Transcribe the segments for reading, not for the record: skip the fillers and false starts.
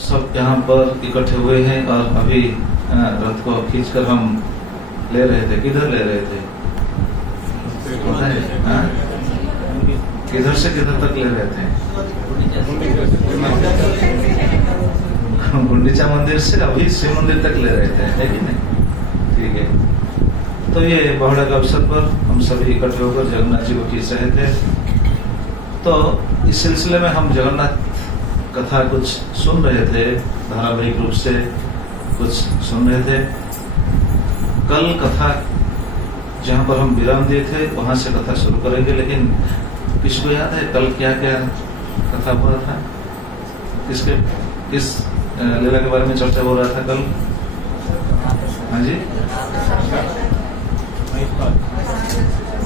सब यहाँ पर इकट्ठे हुए हैं और अभी रथ को खींचकर हम ले रहे थे। किधर ले रहे थे? किधर से किधर तक ले रहे थे? गुंडीचा मंदिर से अभी शिव मंदिर तक ले रहे थे, है कि नहीं? ठीक है। तो ये बहुड़ा के अवसर पर हम सभी इकट्ठे होकर जगन्नाथ जी को खींच रहे थे। तो इस सिलसिले में हम जगन्नाथ कथा कुछ सुन रहे थे, धारावाहिक रूप से कुछ सुन रहे थे। कल कथा जहाँ पर हम विराम दिए थे वहां से कथा शुरू करेंगे, लेकिन किसको याद है कल क्या क्या कथा हुआ था? किस लीला के बारे में चर्चा हो रहा था कल? हाँ जी,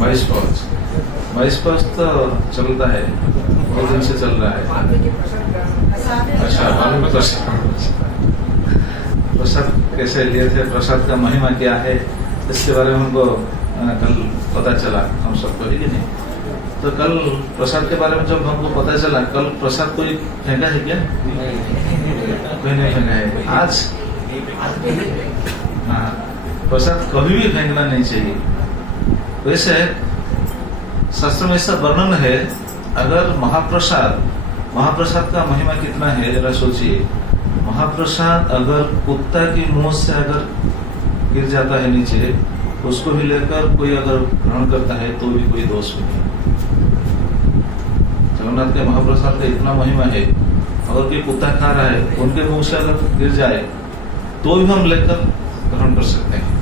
22 पक्ष तो चलता है, बहुत दिन से चल रहा है। अच्छा, प्रसाद कैसे लिए थे, प्रसाद का महिमा क्या है, इसके बारे में हमको कल पता चला हम सबको, है कि नहीं? तो कल प्रसाद के बारे में जब हमको पता चला, कल प्रसाद कोई फेंका है क्या? कोई नहीं फेंका है। आज हाँ, प्रसाद कभी भी फेंकना नहीं चाहिए। वैसे शास्त्र में ऐसा वर्णन है, अगर महाप्रसाद का महिमा कितना है जरा सोचिए। महाप्रसाद अगर कुत्ता की मुंह से अगर गिर जाता है नीचे, उसको भी लेकर कोई अगर ग्रहण करता है तो भी कोई दोष नहीं। जगन्नाथ के महाप्रसाद का इतना महिमा है, अगर कोई कुत्ता खा रहा है, उनके मुंह से अगर गिर जाए तो भी हम लेकर ग्रहण कर सकते हैं।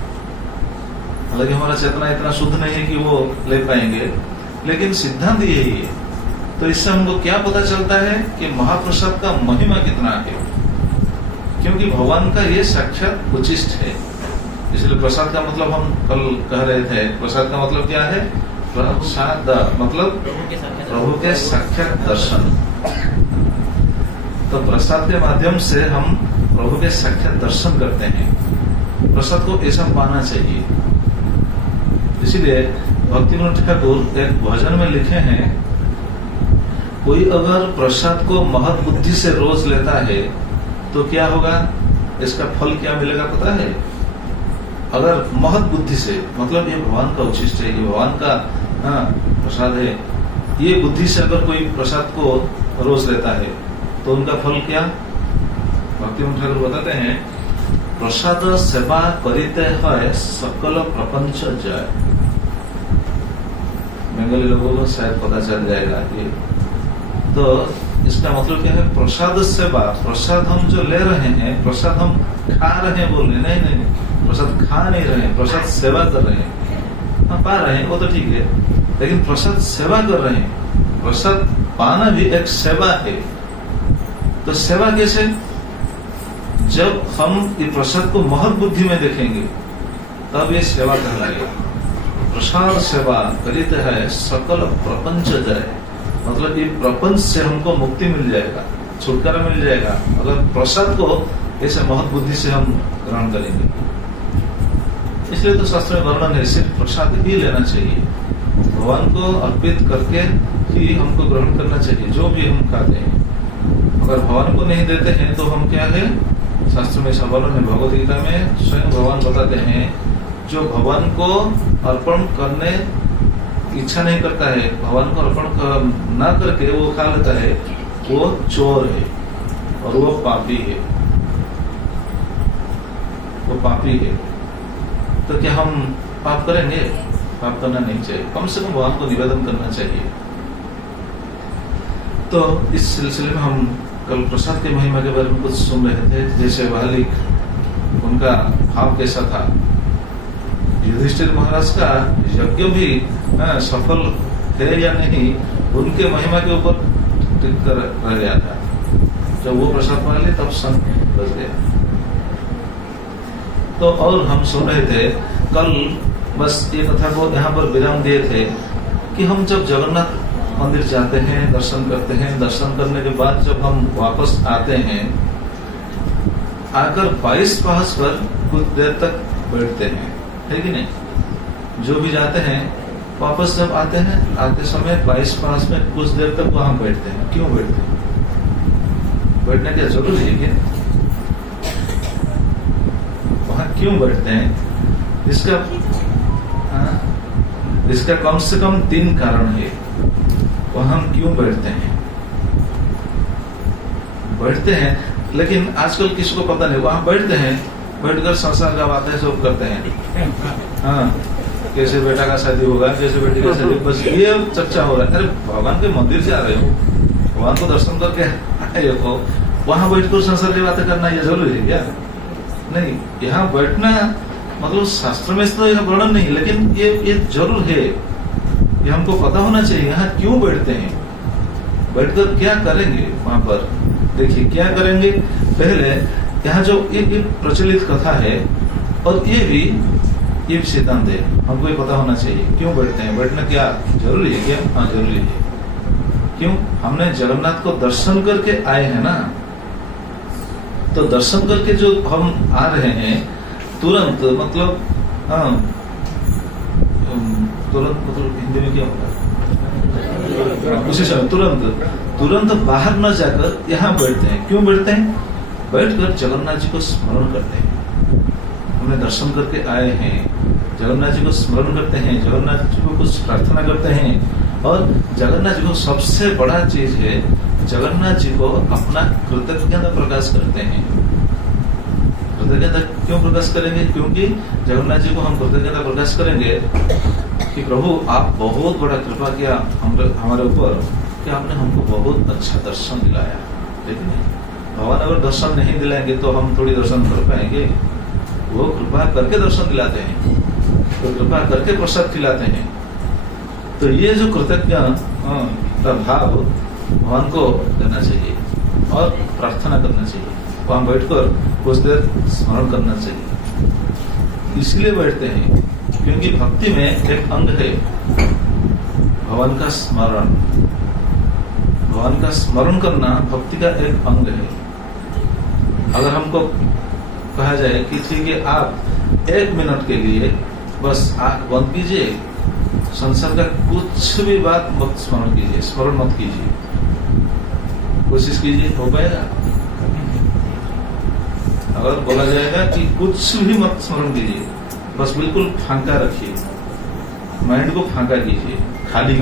हालांकि हमारा चेतना इतना शुद्ध नहीं है कि वो ले पाएंगे, लेकिन सिद्धांत यही है। तो इससे हमको क्या पता चलता है कि महाप्रसाद का महिमा कितना है, क्योंकि भगवान का ये साक्षात उचिष्ट है। इसलिए प्रसाद का मतलब हम कल कह रहे थे, प्रसाद का मतलब क्या है? प्रसाद मतलब प्रभु के साक्षात दर्शन। तो प्रसाद के माध्यम से हम प्रभु के साक्षात दर्शन करते हैं। प्रसाद को ऐसा पाना चाहिए। इसीलिए भक्तिविनोद ठाकुर एक भजन में लिखे हैं, कोई अगर प्रसाद को महत बुद्धि से रोज लेता है तो क्या होगा, इसका फल क्या मिलेगा पता है? अगर महत बुद्धि से, मतलब ये भगवान का उचिष्ट है, ये भगवान का प्रसाद है, ये बुद्धि से अगर कोई प्रसाद को रोज लेता है तो उनका फल क्या? भक्तिविनोद ठाकुर बताते हैं, प्रसाद सेवा करिते है सकल प्रपंच जय। बंगाली लोगों को शायद पता चल जाएगा ये। तो इसका मतलब क्या है? प्रसाद सेवा, प्रसाद हम जो ले रहे हैं, प्रसाद हम खा रहे हैं बोल रहे नहीं, प्रसाद खा नहीं रहे हैं, प्रसाद सेवा कर रहे हैं। हम पा रहे हैं वो तो ठीक है, लेकिन प्रसाद सेवा कर रहे हैं। प्रसाद पाना भी एक सेवा है। तो सेवा कैसे? जब हम ये प्रसाद को महत बुद्धि में देखेंगे तब ये सेवा कहलाएगा। प्रसाद सेवा करिते है सकल प्रपंच जय, मतलब ये प्रपंच से हमको मुक्ति मिल जाएगा, छुटकारा मिल जाएगा, अगर प्रसाद को ऐसे महत बुद्धि से हम ग्रहण करेंगे। इसलिए तो शास्त्र में वर्णन है, सिर्फ प्रसाद ही लेना चाहिए, भगवान को अर्पित करके ही हमको ग्रहण करना चाहिए जो भी हम खाते हैं। अगर भगवान को नहीं देते हैं तो हम क्या है? शास्त्र में ऐसा वर्णन है, भगवद गीता में स्वयं भगवान बताते हैं, जो भगवान को अर्पण करने इच्छा नहीं करता है, भगवान को अर्पण ना करके वो खा लेता है, वो चोर है और वो पापी है। वो पापी है। तो क्या हम पाप करेंगे? पाप करना नहीं चाहिए, कम से कम भगवान को निवेदन करना चाहिए। तो इस सिलसिले में हम कल प्रसाद के महिमा के बारे में कुछ सुन रहे थे, जैसे वालिक, उनका भाव कैसा था। युधिष्ठिर महाराज का यज्ञ भी सफल है या नहीं, उनके महिमा के ऊपर टिक कर रह गया था। जब वो प्रसाद पा लिए तब सन बच गया। तो और हम सुन रहे थे कल, बस ये कथा को यहाँ पर विराम दिए थे कि हम जब जगन्नाथ मंदिर जाते हैं, दर्शन करते हैं, दर्शन करने के बाद जब हम वापस आते हैं, आकर 22 पहास पर कुछ देर तक बैठते हैं, है कि नहीं? जो भी जाते हैं वापस जब आते हैं, आते समय 22 पहास में कुछ देर तक वहां बैठते हैं। क्यों बैठते हैं? बैठने क्या जरूरी है क्या? वहां क्यों बैठते हैं? इसका कम से कम 3 कारण है। वहां हम क्यों बैठते हैं, लेकिन आजकल किसी को पता नहीं। वहां बैठते हैं, बैठकर संसार का बातें सब करते हैं। हाँ, कैसे बेटा का शादी होगा, कैसे बेटी का शादी, बस ये चर्चा हो रहा है। अरे भगवान के मंदिर से आ रहे हो, भगवान को दर्शन करके आए हो, वहां बैठकर संसार की बातें करना ये जरूरी है क्या? नहीं, यहाँ बैठना मतलब शास्त्र में तो यह वर्णन नहीं, लेकिन ये जरूर है, ये हमको पता होना चाहिए। यहाँ क्यों बैठते हैं, बैठकर क्या करेंगे? वहां पर देखिए क्या करेंगे। पहले यहाँ जो एक प्रचलित कथा है, और ये भी सिद्धांत है, हमको ये पता होना चाहिए क्यों बैठते हैं। बैठना क्या जरूरी है क्या? हाँ जरूरी है। क्यों? हमने जगन्नाथ को दर्शन करके आए हैं ना, तो दर्शन करके जो हम आ रहे हैं तुरंत, मतलब तुरंत मतलब हिंदी में क्या होगा, उसी समय तुरंत बाहर न जाकर यहाँ बैठते हैं। क्यों बैठते हैं? बैठकर जगन्नाथ जी को स्मरण करते हैं। हमने दर्शन करके आए हैं, जगन्नाथ जी को स्मरण करते हैं, जगन्नाथ जी को कुछ प्रार्थना करते हैं। और जगन्नाथ जी को सबसे बड़ा चीज है, जगन्नाथ जी को अपना कृतज्ञता प्रकाश करते हैं। कृतज्ञता क्यों प्रकाश करेंगे? क्योंकि जगन्नाथ जी को हम कृतज्ञता प्रकाश करेंगे कि प्रभु आप बहुत बड़ा कृपा किया हमारे ऊपर, कि आपने हमको बहुत अच्छा दर्शन दिलाया। लेकिन भगवान अगर दर्शन नहीं दिलाएंगे तो हम थोड़ी दर्शन कर पाएंगे। वो कृपा करके दर्शन दिलाते हैं, तो कृपा करके प्रसाद खिलाते हैं। तो ये जो कृतज्ञ भाव भगवान को देना चाहिए और प्रार्थना करना चाहिए। वहां बैठकर कुछ देर स्मरण करना चाहिए। इसलिए बैठते हैं क्योंकि भक्ति में एक अंग है भगवान का स्मरण। भगवान का स्मरण करना भक्ति का एक अंग है। अगर हमको कहा जाए कि ठीक है, आप 1 मिनट के लिए बस आंख बंद कीजिए, संसार का कुछ भी बात मत स्मरण कीजिए, स्मरण मत कीजिए, कोशिश कीजिए, हो पाएगा? अगर बोला जाएगा कि कुछ भी मत स्मरण कीजिए, बस बिल्कुल फांका रखिए, माइंड को फांका कीजिए, खाली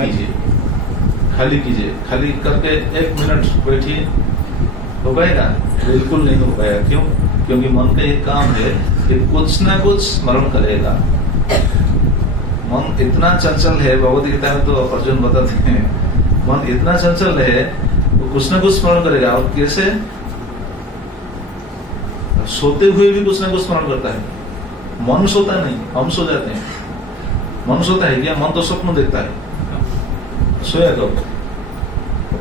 कीजिए, खाली करके 1 मिनट बैठिए, हो पाएगा? बिल्कुल नहीं हो पाएगा। क्यों? क्योंकि मन का ये काम है कि कुछ ना कुछ स्मरण करेगा। मन इतना चंचल है, भगवद गीता में तो अर्जुन बताते हैं, मन इतना चंचल है, वो कुछ ना कुछ स्मरण करेगा। और कैसे? सोते हुए भी कुछ ना कुछ स्मरण करता है। मन सोता नहीं, हम सो जाते हैं। मन सोता है क्या? मन तो स्वप्न देखता है, सोया कब?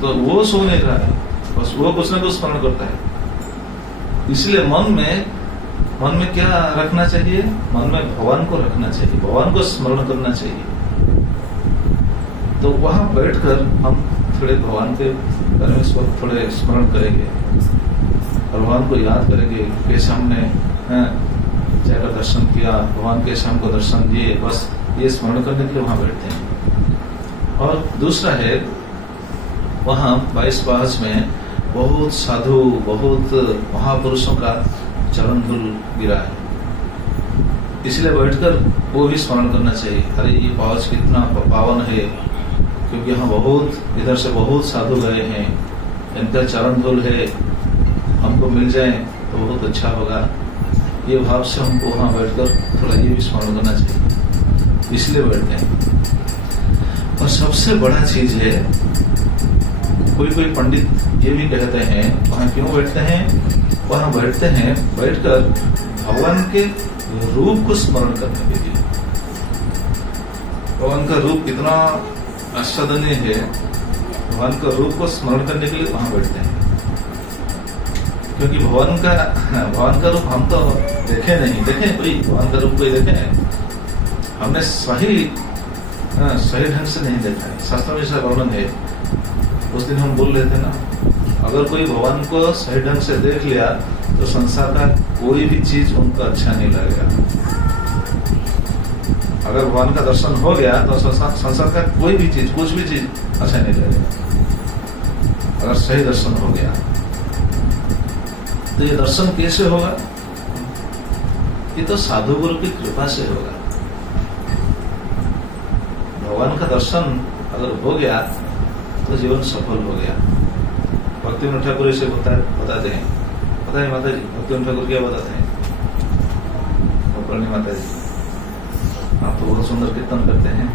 तो वो सो नहीं रहा है, बस वो कुछ ना कुछ स्मरण करता है। इसलिए मन में क्या रखना चाहिए? मन में भगवान को रखना चाहिए, भगवान को स्मरण करना चाहिए। तो वहां बैठकर हम थोड़े भगवान के बारे में थोड़े स्मरण करेंगे और भगवान को याद करेंगे, कैसे हमने जाकर दर्शन किया, भगवान कैसे हमको दर्शन दिए, बस ये स्मरण करने के लिए वहां बैठते हैं। और दूसरा है, वहां 22 पास में बहुत साधु, बहुत महापुरुषों का चरण धूल गिरा है। इसलिए बैठकर वो भी स्मरण करना चाहिए, अरे ये पावच कितना पावन है, क्योंकि यहाँ बहुत इधर से बहुत साधु गए हैं, इनका चरण धूल है, हमको मिल जाए तो बहुत अच्छा होगा। ये भाव से हमको वहाँ बैठकर थोड़ा ये भी स्मरण करना चाहिए, इसलिए बैठते हैं। और सबसे बड़ा चीज है, कोई पंडित ये भी कहते हैं वहां क्यों बैठते हैं? वहां बैठते हैं बैठकर भगवान के रूप को स्मरण करने के लिए। भगवान का रूप कितना आश्चर्यजनक है, भगवान का रूप को स्मरण करने के लिए वहां बैठते हैं। क्योंकि भगवान का रूप हम तो देखे नहीं, कोई भगवान का रूप कोई देखे नहीं, हमने सही ढंग से नहीं देखा है। शास्त्र में ऐसा वर्णन है, उस दिन हम बोल रहे थे ना, अगर कोई भगवान को सही ढंग से देख लिया तो संसार का कोई भी चीज उनको अच्छा नहीं लगेगा। अगर भगवान का दर्शन हो गया तो संसार का कोई भी चीज, कुछ भी चीज अच्छा नहीं लगेगा, अगर सही दर्शन हो गया। तो ये दर्शन कैसे होगा? ये तो साधु गुरु की कृपा से होगा। भगवान का दर्शन अगर हो गया तो जीवन सफल हो गया। भक्तिविनोद ठाकुर इसे बताते हैं। पता है माता जी भक्तिविनोद ठाकुर क्या बताते हैं? गोपाल माता जी आप तो बहुत सुंदर कीर्तन करते हैं,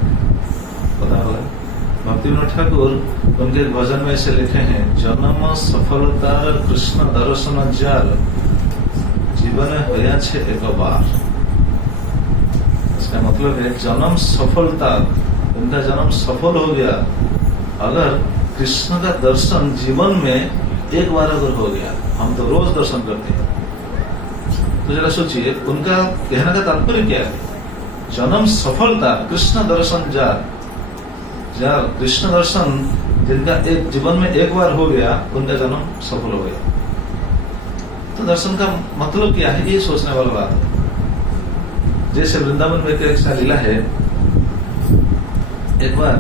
पता होगा। भक्तिविनोद ठाकुर उनके भजन में ऐसे लिखे हैं, जन्म सफलता कृष्ण दर्शन जार जीवन होया छे एक बार। इसका मतलब है जन्म सफलता, उनका जन्म सफल हो गया अगर कृष्ण का दर्शन जीवन में एक बार अगर हो गया। हम तो रोज दर्शन करते हैं, तो जरा सोचिए उनका कहने का तात्पर्य क्या है? जन्म सफलता कृष्ण दर्शन जार कृष्ण दर्शन जिनका एक जीवन में एक बार हो गया, उनका जन्म सफल हो गया। तो दर्शन का मतलब क्या है, ये सोचने वाला बात है। जैसे वृंदावन में एक लीला है, एक बार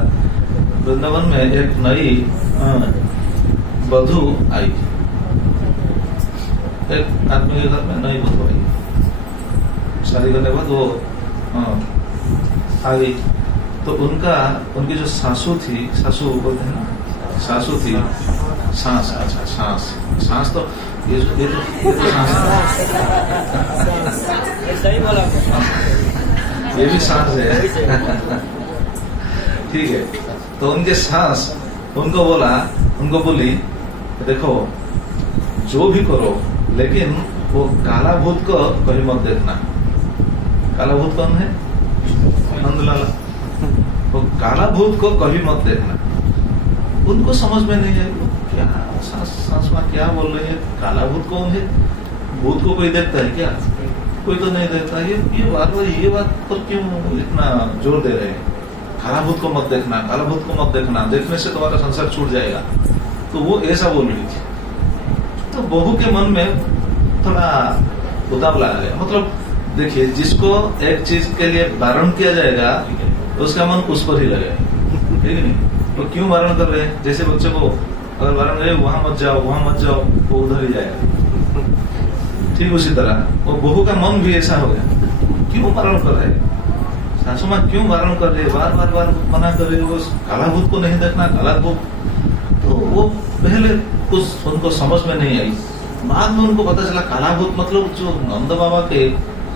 वृंदावन में एक नई वधू आई, एक आदमी के घर में नई वधू आई। शादी करने के बाद वो आ गई, तो उनकी जो सासू थी, सासू बोलते हैं ना, सासू थी, सास, अच्छा सास तो ये तो सास ये भी सांस है ठीक है। तो उनके सास उनको बोली देखो जो भी करो लेकिन वो काला भूत को कभी मत देखना। काला भूत कौन है? नंदलाला। वो काला भूत को कभी मत देखना। उनको समझ में नहीं है क्या सास माँ क्या बोल रही है, काला भूत कौन है? भूत को कोई देखता है क्या? कोई तो नहीं देखता। ये बात पर क्यों इतना जोर दे रहे हैं? काला भूत को मत देखना, काला भूत को मत देखना, देखने से तुम्हारा संसार छूट जाएगा। तो वो ऐसा बोल रही थी। तो बहू के मन में थोड़ा उतावला आ गया। मतलब देखिए, जिसको एक चीज के लिए वारण किया जाएगा तो उसका मन उस पर ही लगेगा, ठीक है नहीं? तो क्यों वारण कर रहे हैं? जैसे बच्चे को अगर वारण करे वहां मत जाओ वो उधर ही जाएगा। ठीक उसी तरह वो बहू का मन भी ऐसा हो गया, क्यों वारण कर रहे हैं? सासू माँ क्यों वारण कर रहे, बार बार मना कर रहे, वो काला भूत को नहीं देखना, काला भूत। तो वो पहले कुछ उनको समझ में नहीं आई। बाद में उनको पता चला काला भूत मतलब जो नंद बाबा के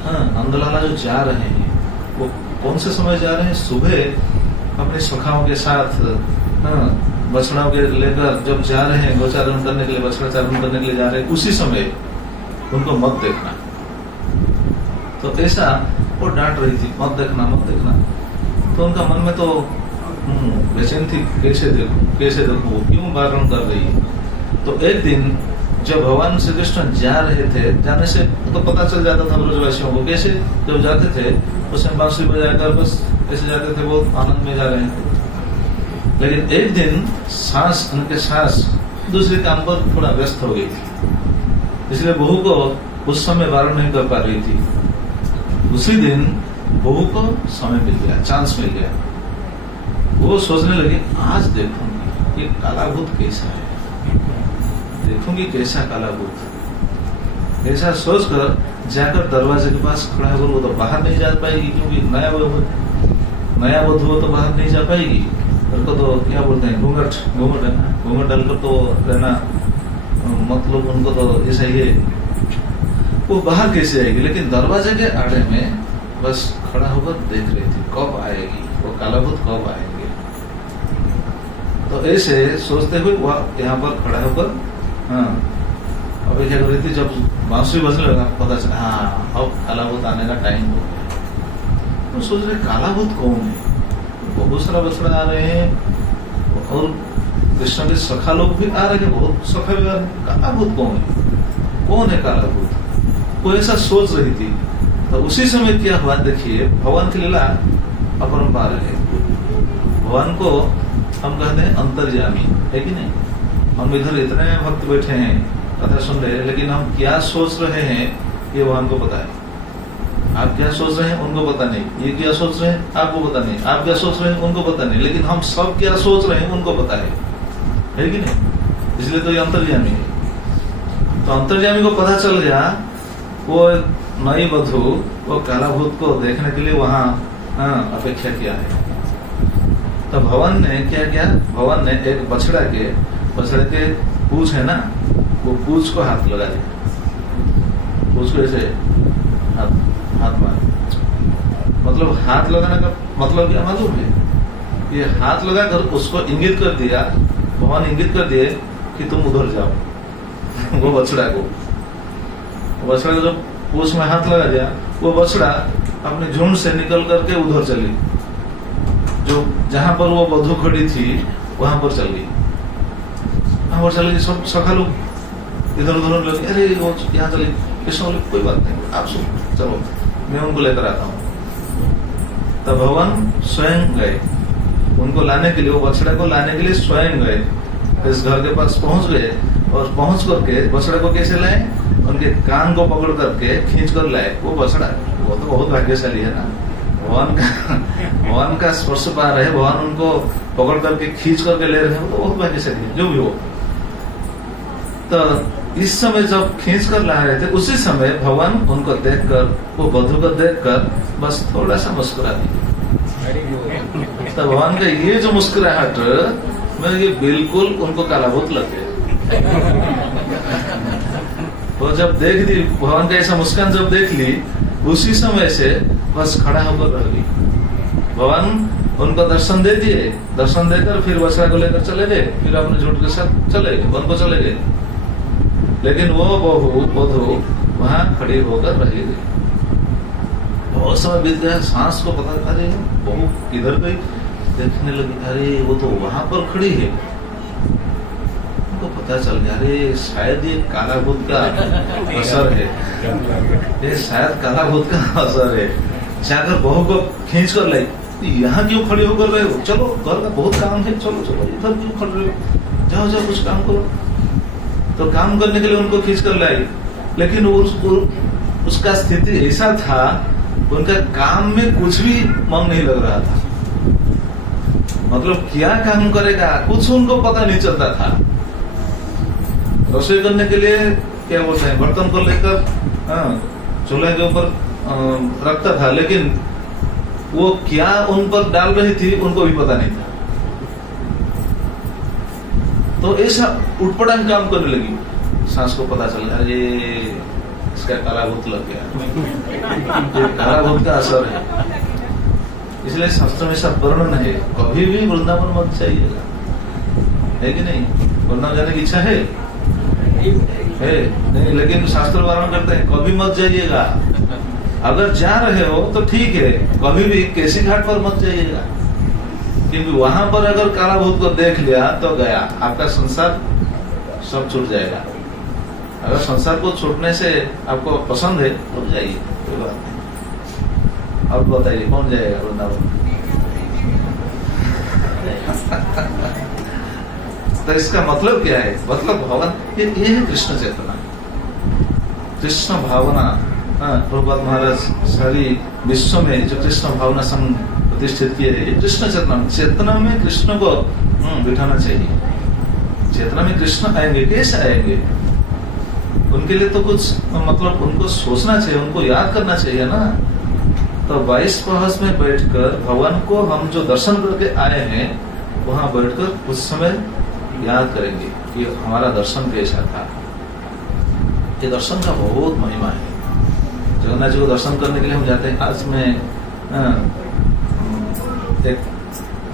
नंदलाला जो जा रहे हैं, वो कौन से समय जा रहे हैं? सुबह अपने सखाओं के साथ बछड़ों के लेकर जब जा रहे हैं गोचारण करने के लिए, बछड़ा चारण करने के लिए जा रहे हैं, उसी समय उनको मत देखना। तो ऐसा वो डांट रही थी, मत देखना मत देखना। तो उनका मन में तो बेचैन थी, कैसे देखो वो क्यों वारण कर रही है। तो एक दिन जब भगवान श्री कृष्ण जा रहे थे, जाने से तो पता चल जाता था ब्रजवासियों को, कैसे जब जाते थे उसमें बांसुरी बजाकर बस ऐसे जाते थे, बहुत आनंद में जा रहे थे। लेकिन एक दिन उनके सास दूसरे काम पर थोड़ा व्यस्त हो गई थी, इसलिए बहू को उस समय वारण नहीं कर पा रही थी। उसी दिन बहू को समय मिल गया, चांस मिल गया। वो सोचने लगी आज देखूंगी ये काला भूत कैसा है, देखूंगी कैसा काला भूत। ऐसा सोचकर जाकर दरवाजे के पास खड़ा है। वो तो बाहर नहीं जा पाएगी क्योंकि नया वधू तो बाहर नहीं जा पाएगी। उनको तो क्या बोलते हैं, घूंघट है ना, घूंघट डालकर तो रहना, मतलब उनको तो ऐसा ही है। वो बाहर कैसे आएगी? लेकिन दरवाजे के आड़े में बस खड़ा होकर देख रही थी कब आएगी वो काला भूत, कब आएंगे। तो ऐसे सोचते हुए वह यहाँ पर खड़ा होकर अपेक्षा कर रही थी। जब बांसुरी बजने लगा पता चला अब काला भूत आने का टाइम हो गया। तो सोच रहे काला भूत कौन है? बहुत सारा बछड़ा आ रहे हैं और कृष्ण के सखा लोग भी आ रहे हैं, बहुत सखा भी आ रहे हैं। काला भूत कौन है काला भूत? वो ऐसा सोच रही थी। तो उसी समय क्या हुआ देखिए, भगवान की लीला अपरंपार है। भगवान को हम कहते हैं अंतर्यामी, है कि नहीं? हम इधर इतने भक्त बैठे हैं कथा सुन रहे हैं, लेकिन हम क्या सोच रहे हैं ये भगवान को पता है। आप क्या सोच रहे हैं उनको पता नहीं, ये क्या सोच रहे हैं आपको पता नहीं, आप क्या सोच रहे हैं उनको पता नहीं, लेकिन हम सब क्या सोच रहे हैं उनको पता है कि नहीं? इसलिए तो ये अंतर्यामी है। तो अंतर्यामी को पता चल गया, वो नई वधु वो काला भूत को देखने के लिए वहां अपेक्षा किया है। तो भवन ने क्या किया, भवन ने एक बछड़े के पूंछ है ना, वो पूंछ को हाथ लगा दिया, पूंछ को ऐसे हाथ मार। मतलब हाथ लगाने का मतलब क्या मालूम है? ये हाथ लगाकर उसको इंगित कर दिया, भगवान इंगित कर दिए कि तुम उधर जाओ। वो बछड़ा को जो पूंछ में हाथ लगा दिया, वो बछड़ा अपने झुंड से निकल करके उधर चली, जो जहां पर वो वधु खड़ी थी वहां पर चल गई। सब सखा लोग इधर उधर लगे, अरे वो यहाँ चली। कृष्ण बोले कोई बात नहीं, आप सुन, चलो मैं उनको लेकर आता हूँ। तब भगवान स्वयं गए उनको लाने के लिए, वो बछड़े को लाने के लिए स्वयं गए, इस घर के पास पहुंच गए और पहुंच करके बछड़े को कैसे लाए, उनके कान को पकड़ करके खींच कर लाए। वो बछड़ा वो तो बहुत भाग्यशाली है ना, भगवान का स्पर्श पा रहे, भगवान उनको पकड़ करके खींच करके ले रहे हैं, वो तो बहुत भाग्यशाली है जो भी हो। तो इस समय जब खींच कर ला रहे थे, उसी समय भगवान उनको देखकर, वो वधु को देखकर बस थोड़ा सा मुस्कुरा दिया। तो भगवान का ये जो मुस्कुराहट में ये बिल्कुल उनको कालाभूत लग गया। वो जब देख दी भगवान का ऐसा मुस्कान, जब देख ली उसी समय से बस खड़ा होकर रह गई। भगवान उनको दर्शन दे दिए, दर्शन देकर फिर बछड़ा को लेकर चले गए, फिर अपने झूठ के साथ चले गए, वन को चले गए। लेकिन वो वधु वहां खड़ी होकर रह गई। बहुत समय बीत गया, सांस को पता, अरे बहू किधर गई, देखने लगी, अरे वो तो वहां पर खड़ी है। उनको पता चल गया, अरे शायद ये काला भूत का असर है, ये शायद काला भूत का असर है। जाकर बहू को खींच कर लाई, यहाँ क्यों खड़े होकर रहे हो, चलो घर का बहुत काम है, चलो चलो इधर क्यों खड़े रहे हो, जाओ जाओ कुछ काम करो। तो काम करने के लिए उनको खींच कर लाई, लेकिन उसका स्थिति ऐसा था, उनका काम में कुछ भी मन नहीं लग रहा था। मतलब क्या काम करेगा कुछ उनको पता नहीं चलता था। रसोई करने के लिए क्या बोलते हैं, बर्तन को लेकर चूल्हे के ऊपर रखता था, लेकिन वो क्या उन पर डाल रही थी उनको भी पता नहीं था। तो ऐसा उठपटांग काम करने लगी, सांस को पता चल गया, अरे इसका कालाभूत लग गया, कालाभूत का असर है। इसलिए शास्त्र में सब वर्णन है, कभी भी वृंदावन मत जाइएगा, है कि नहीं? वृंदावन जाने की इच्छा है नहीं, लेकिन शास्त्र वर्णन करते हैं कभी मत जाइएगा। अगर जा रहे हो तो ठीक है, कभी भी केसी घाट पर मत जाइएगा, क्योंकि वहां पर अगर कालाभूत को देख लिया तो गया, आपका संसार सब छूट जाएगा। अगर संसार को छूटने से आपको पसंद है तो जाइए, कोई बात नहीं। अब बताइए कौन जाएगा वृंदावन? तो इसका मतलब क्या है? मतलब भावना, ये है कृष्ण चेतना, कृष्ण भावना। प्रभुपाद महाराज सारी विश्व में जो कृष्ण भावना संघ प्रतिष्ठित किए है, कृष्ण चेतना, चेतना में कृष्ण को बिठाना चाहिए। चेतना में कृष्ण आएंगे, कैसे आएंगे? उनके लिए तो कुछ मतलब उनको सोचना चाहिए, उनको याद करना चाहिए ना। तो 22 प्रहस में बैठकर भगवान को हम जो दर्शन करके आए हैं, वहां बैठकर कुछ समय याद करेंगे कि हमारा दर्शन कैसा था। ये दर्शन का बहुत महिमा है। जगन्नाथ जी को दर्शन करने के लिए हम जाते हैं। आज मैं एक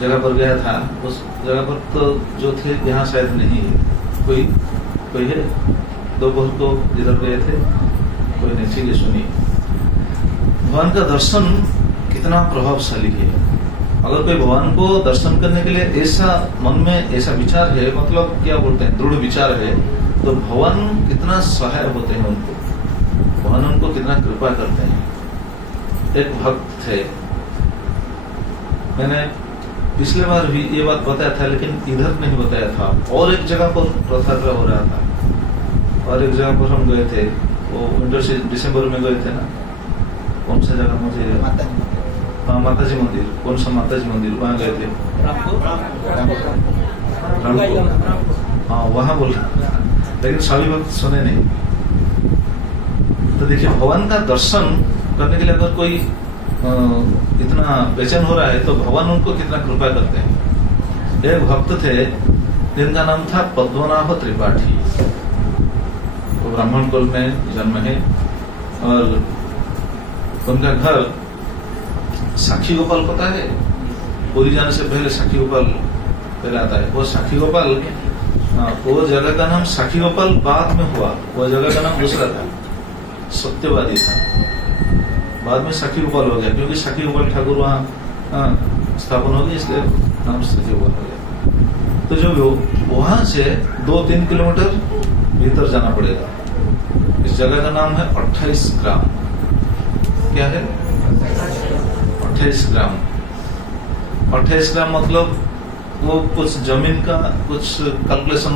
जगह पर गया था, उस जगह पर तो जो थे यहाँ शायद नहीं है, कोई है, दोपहर को जिधर गए थे कोई नहीं, ठीक है सुनिए। भगवान का दर्शन कितना प्रभावशाली है। अगर कोई भगवान को दर्शन करने के लिए ऐसा मन में ऐसा विचार है, मतलब क्या बोलते हैं, दृढ़ विचार है, तो भगवान कितना सहाय होते हैं उनको, भगवान उनको कितना कृपा करते हैं। एक भक्त थे, मैंने पिछले बार भी ये बात बताया था, लेकिन इधर नहीं बताया था। और एक जगह पर रथयात्रा हो रहा था, और एक जगह पर हम गए थे, वो विंटर से दिसंबर में गए थे ना, कौन सा जगह मुझे, हाँ माताजी मंदिर, कौन सा माताजी मंदिर, वहाँ गए थे, हाँ वहाँ बोल, लेकिन सभी वक्त सुने नहीं। तो देखिए भगवान का दर्शन करने के लिए अगर कोई इतना बेचैन हो रहा है तो भगवान उनको कितना कृपा करते हैं। एक भक्त थे जिनका नाम था पद्मनाभ त्रिपाठी, वो ब्राह्मण कुल में जन्म है और उनका घर साखी गोपाल पता है, पूरी जाने से पहले साखी गोपाल पहले आता है। वो साखी गोपाल, वो जगह का नाम साखी गोपाल बाद में हुआ, वो जगह का नाम दूसरा था, सत्यवादी था, बाद में साखी गोपाल हो गया क्योंकि साखी गोपाल ठाकुर वहाँ स्थापन हो गई, इसलिए नाम साखी गोपाल हो गया। तो जो वहां से 2-3 किलोमीटर भीतर जाना पड़ेगा। इस जगह का नाम है 28 ग्राम। क्या है? 28 ग्राम। 28 ग्राम मतलब वो कुछ जमीन का कुछ कैलकुलेशन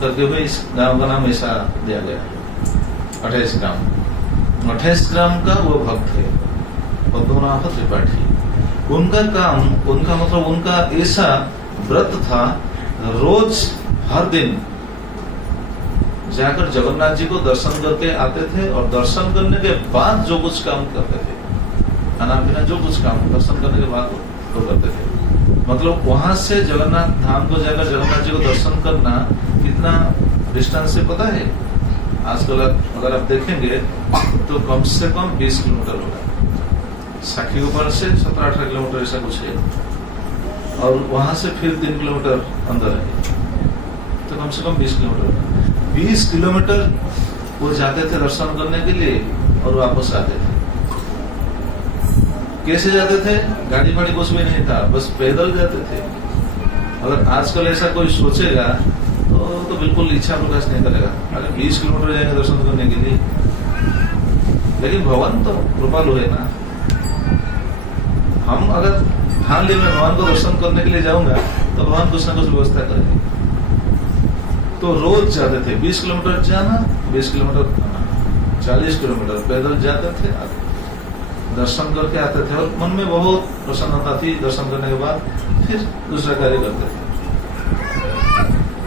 करते हुए इस गांव का नाम ऐसा दिया गया, 28 ग्राम। 28 ग्राम का वो भक्त है पद्मनाभ त्रिपाठी। उनका काम, उनका मतलब उनका ऐसा व्रत था, रोज हर दिन जाकर जगन्नाथ जी को दर्शन करके आते थे और दर्शन करने के बाद जो कुछ काम करते थे, खाना पीना जो कुछ काम दर्शन करने के बाद वो करते थे। मतलब वहां से जगन्नाथ धाम को जाकर जगन्नाथ जी को दर्शन करना कितना डिस्टेंस है पता है? आजकल अगर आप देखेंगे तो कम से कम 20 किलोमीटर होगा। साखी ऊपर से 17-18 किलोमीटर ऐसा कुछ है और वहां से फिर 3 किलोमीटर अंदर है, तो कम से कम 20 किलोमीटर। 20 किलोमीटर वो जाते थे दर्शन करने के लिए और वापस आते थे। कैसे जाते थे? गाड़ी वाड़ी कुछ भी नहीं था, बस पैदल जाते थे। अगर आजकल ऐसा कोई सोचेगा तो बिल्कुल इच्छा प्रकाश नहीं करेगा, अगर 20 किलोमीटर जाएंगे दर्शन करने के लिए। लेकिन भगवान तो कृपालु है ना। हम अगर ठान लिए मैं भगवान को दर्शन करने के लिए जाऊंगा तो भगवान कुछ ना कुछ व्यवस्था करेंगे। तो रोज जाते थे, 20 किलोमीटर जाना, 20 किलोमीटर आना, 40 किलोमीटर पैदल जाते थे, दर्शन करके आते थे और मन में बहुत प्रसन्नता थी। दर्शन करने के बाद फिर दूसरा कार्य करते थे।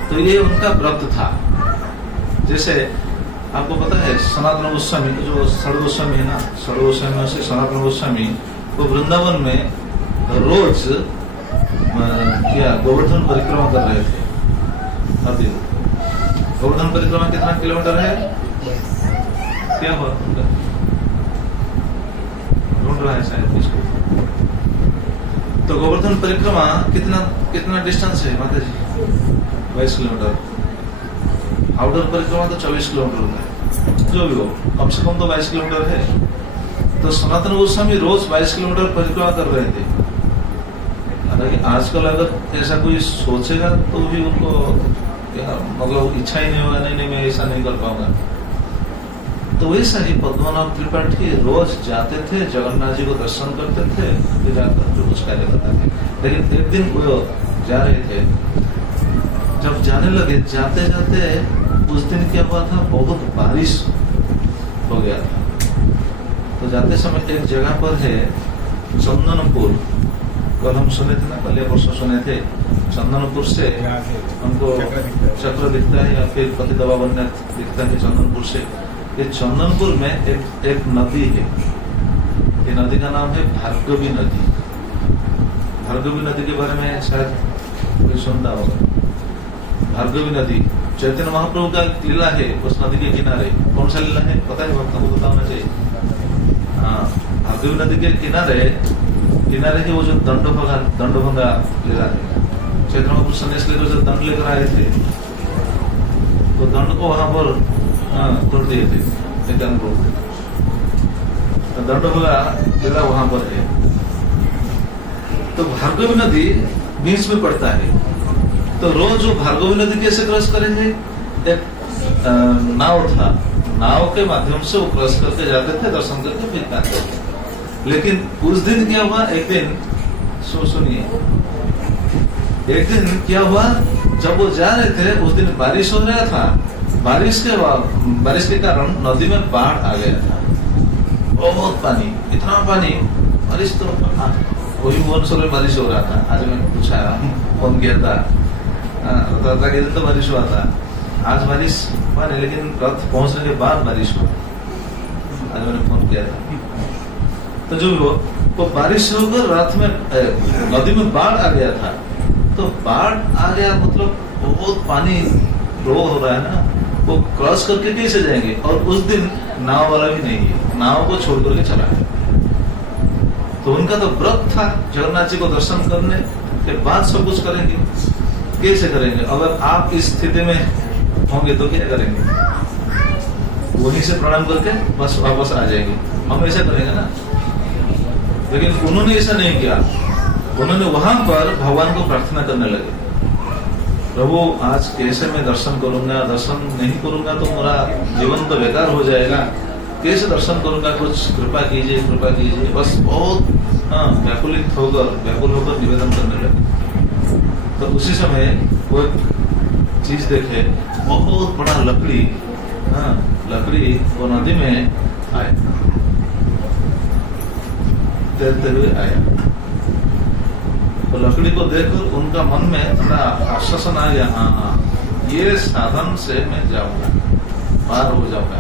तो ये उनका व्रत था। जैसे आपको पता है सनातन गोस्वामी, जो षड गोस्वामी है ना, षड गोस्वामी से सनातन गोस्वामी वो वृंदावन में रोज क्या गोवर्धन परिक्रमा कर रहे थे हर दिन। गोवर्धन परिक्रमा कितना किलोमीटर है? क्या हुआ? ढूंढ रहा है शायद इसको। तो गोवर्धन परिक्रमा कितना डिस्टेंस है माता जी? 22 किलोमीटर। आउटडोर परिक्रमा तो 24 किलोमीटर होता है, जो भी हो कम से कम तो 22 किलोमीटर है। तो सनातन गोस्वामी रोज 22 किलोमीटर परिक्रमा कर रहे थे। हालांकि आजकल अगर ऐसा कोई सोचेगा तो भी उनको मतलब इच्छा ही नहीं होगा, नहीं मैं ऐसा नहीं कर पाऊंगा। तो वैसा ही पद्मनाभ त्रिपाठी रोज जाते थे, जगन्नाथ जी को दर्शन करते थे, फिर जाकर जो कुछ कार्य करते थे। लेकिन एक दिन वो जा रहे थे, जब जाने लगे जाते जाते उस दिन क्या हुआ था, बहुत बारिश हो गया था। तो जाते समय एक जगह पर है चंदनपुर, कल हम सुने थे ना, कल या परसों सुने थे, चंदनपुर से हमको चक्र दिखता है या फिर पतितवा बनने दिखता है चंदनपुर से। ये चंदनपुर में एक नदी है, ये नदी का नाम है भार्गवी नदी। भार्गवी नदी के बारे में शायद कोई सुनता होगा। भार्गवी नदी चैतन्य महाप्रभु का लीला है, उस नदी के किनारे। कौन सा लीला है पता है? भक्तों को बताना चाहिए। हाँ, भार्गवी नदी के किनारे ही वो जो दंडभंगा लीला है। चैतन्य महाप्रभु संन्यास लेकर जो दंड लेकर आए थे, तो दंड को वहां पर तोड़ दिए थे चैतन्य प्रभु। दंडभंगा लीला वहां पर है। तो भार्गवी नदी बीच में पड़ता है। तो रोज वो भार्गवी नदी कैसे क्रॉस करेंगे? एक नाव था, नाव के माध्यम से वो क्रॉस करके जाते थे, दर्शन करके फिर आते थे। लेकिन उस दिन क्या हुआ, एक दिन सुनिए, एक दिन क्या हुआ, जब वो जा रहे थे उस दिन बारिश हो रहा था। बारिश के कारण नदी में बाढ़ आ गया था, बहुत पानी, इतना पानी। बारिश तो वही भुवनेश्वर में बारिश हो रहा था। आज मैं पूछा, फोन किया था, रथ के दिन तो बारिश हुआ था, आज बारिश हुआ नहीं, लेकिन रथ पहुंचने के बाद बारिश हुआ। आज मैंने फोन किया था। तो जो वो बारिश होकर रात में नदी में बाढ़ आ गया था। तो बाढ़ आ गया मतलब बहुत पानी फ्लो हो रहा है ना, वो क्रॉस करके कैसे जाएंगे? और उस दिन नाव वाला भी नहीं है, नाव को छोड़ करके चला गया। तो उनका तो व्रत था जगन्नाथ जी को दर्शन करने के बाद सब कुछ करेंगे, कैसे करेंगे? अगर आप इस स्थिति में होंगे तो क्या करेंगे? वहीं से प्रणाम करके बस वापस आ जाएंगे, हम ऐसा करेंगे ना। लेकिन उन्होंने ऐसा नहीं किया, उन्होंने वहां पर भगवान को प्रार्थना करने लगे, प्रभु आज कैसे मैं दर्शन करूंगा, दर्शन नहीं करूंगा तो मेरा जीवन तो बेकार हो जाएगा, कैसे दर्शन करूंगा, कुछ कृपा कीजिए, कृपा कीजिए। बस बहुत व्याकुल होकर निवेदन करने लगे। तो उसी समय वो चीज देखे, बहुत बड़ा लकड़ी वो नदी में आया, तैरते हुए आया। तो लकड़ी को देखकर उनका मन में थोड़ा आश्वासन आ गया, हाँ ये साधन से मैं जाऊंगा, पार हो जाऊंगा।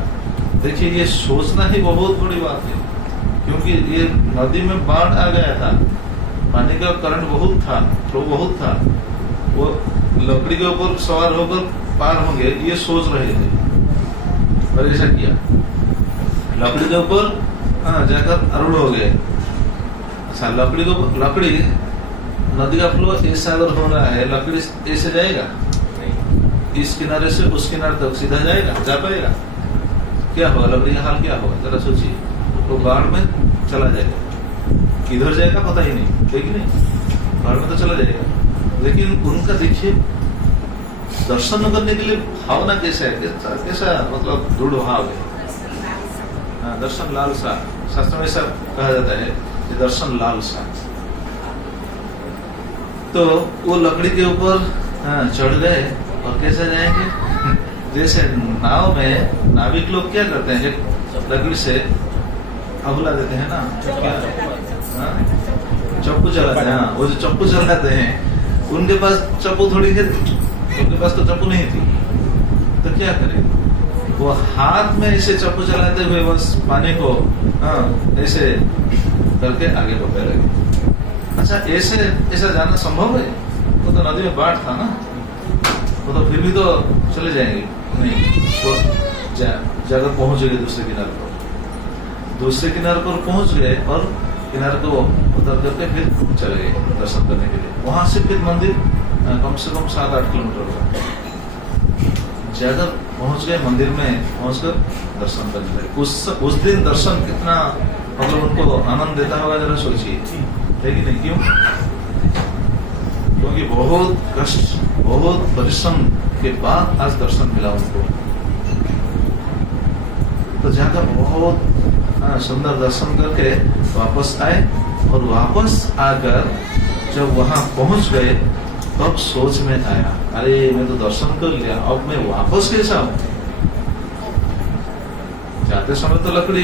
देखिए ये सोचना ही बहुत बड़ी बात है, क्योंकि ये नदी में बाढ़ आ गया था, पानी का करंट बहुत था, फ्लो बहुत था, वो लकड़ी के ऊपर सवार होकर पार होंगे ये सोच रहे थे, और ऐसा किया। लकड़ी के ऊपर जाकर आरूढ़ हो गए। अच्छा, लकड़ी नदी का फ्लो ऐसा अगर हो रहा है, लकड़ी ऐसे जाएगा? इस किनारे से उस किनारे तक सीधा जाएगा? जा पाएगा? क्या होगा? लकड़ी का हाल क्या होगा जरा सोचिए। वो बाढ़ में चला जाएगा, किधर जाएगा पता ही नहीं, ठीक नहीं, बाढ़ में तो चला जाएगा। लेकिन उनका देखिए दर्शन करने के लिए भावना कैसा है, कैसा मतलब दृढ़ भाव है। दर्शन लालसा, शास्त्र में ऐसा कहा जाता है कि दर्शन लालसा। तो वो लकड़ी के ऊपर चढ़ गए, और कैसे जाएंगे? जैसे नाव में नाविक लोग क्या करते हैं, लकड़ी से अबला देते हैं ना, चप्पू चलाते हैं। वो जो चप्पू चलाते हैं, उनके पास चप्पू थोड़ी थी, उनके पास तो चप्पू नहीं थी, तो क्या करें? वो हाथ में ऐसे चप्पू चलाते हुए बस पानी को ऐसे करके आगे बढ़ते रहे। अच्छा, ऐसा जाना संभव है? वो तो नदी में बाढ़ था ना, वो तो फिर भी तो चले जाएंगे नहीं, वो जाकर पहुंच गए दूसरे किनारे पर पहुंच गए, और किनारे को उतर करके फिर चले गए दर्शन करने के लिए। वहां से फिर मंदिर कम से कम 7-8 किलोमीटर होगा, जाकर पहुंच गए मंदिर में, पहुंचकर दर्शन करने लगे। उस दिन दर्शन कितना मतलब उनको आनंद देता होगा, जरा सोचिए, लेकिन नहीं, क्यों? क्योंकि बहुत कष्ट, बहुत परिश्रम के बाद आज दर्शन मिला उनको। तो जाकर बहुत सुंदर दर्शन करके वापस आए, और वापस आकर जब वहां पहुंच गए तब सोच में आया, अरे मैं तो दर्शन कर लिया, अब मैं वापस कैसा हूं? जाते समय तो लकड़ी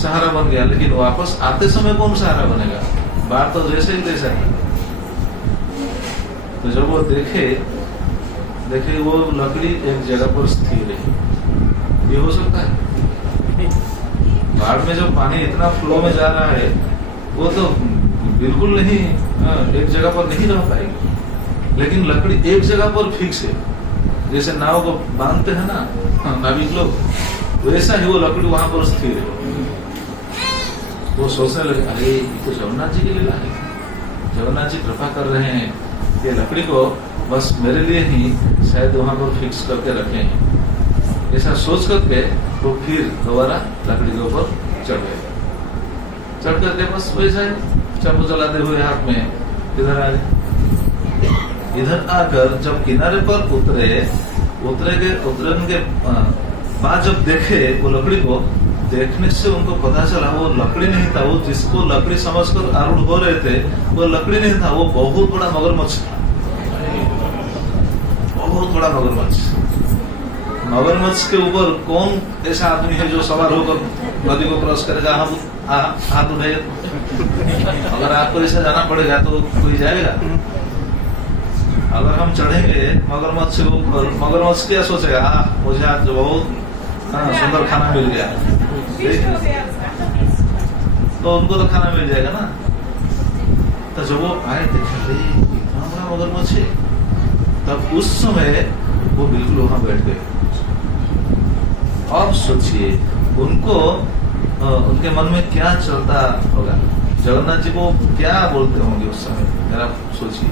सहारा बन गया, लेकिन वापस आते समय कौन सहारा बनेगा? बात तो जैसे ही तैसा है। तो जब वो देखे वो लकड़ी एक जगह पर स्थिर है, ये हो सकता है? बाढ़ में जो पानी इतना फ्लो में जा रहा है, वो तो बिल्कुल नहीं एक जगह पर नहीं रह पाएगी। लेकिन लकड़ी एक जगह पर फिक्स है, जैसे नाव को बांधते हैं ना नाविक लोग, वैसा ही वो लकड़ी वहां पर स्थिर है। वो सोचने लगे, अरे ये तो जगन्नाथ जी के लीला है, जगन्नाथ जी कृपा कर रहे हैं, ये लकड़ी को बस मेरे लिए ही शायद वहां पर फिक्स करके रखे हैं। ऐसा सोच करके वो फिर दोबारा लकड़ी के ऊपर चढ़ गए। चढ़ करके बस वैसा ही चाकू चलाते हुए हाथ में इधर आ गए। इधर आकर जब किनारे पर उतरने के बाद जब देखे वो लकड़ी को, देखने से उनको पता चला वो लकड़ी नहीं था, वो जिसको लकड़ी समझकर आरूढ़ हो रहे थे वो लकड़ी नहीं था, वो बहुत बड़ा मगरमच्छ था, बहुत बड़ा मगरमच्छ। मगरमच्छ के ऊपर कौन ऐसा आदमी है जो सवार होकर नदी को क्रॉस करेगा? हाथ उठाइए। अगर आपको ऐसा जाना पड़ेगा तो कोई जाएगा? अगर हम चढ़ेंगे मगरमच्छ के ऊपर, मगरमच्छ क्या सोचेगा? मुझे आज बहुत सुंदर खाना मिल गया, तो उनको तो खाना मिल जाएगा ना। तो जब वो आए देखे इतना बड़ा मगरमच्छ है, तब उस समय वो बिल्कुल वहां बैठ गए। अब सोचिए उनको उनके मन में क्या चलता होगा, जगन्नाथ जी को क्या बोलते होंगे उस समय, जरा सोचिए।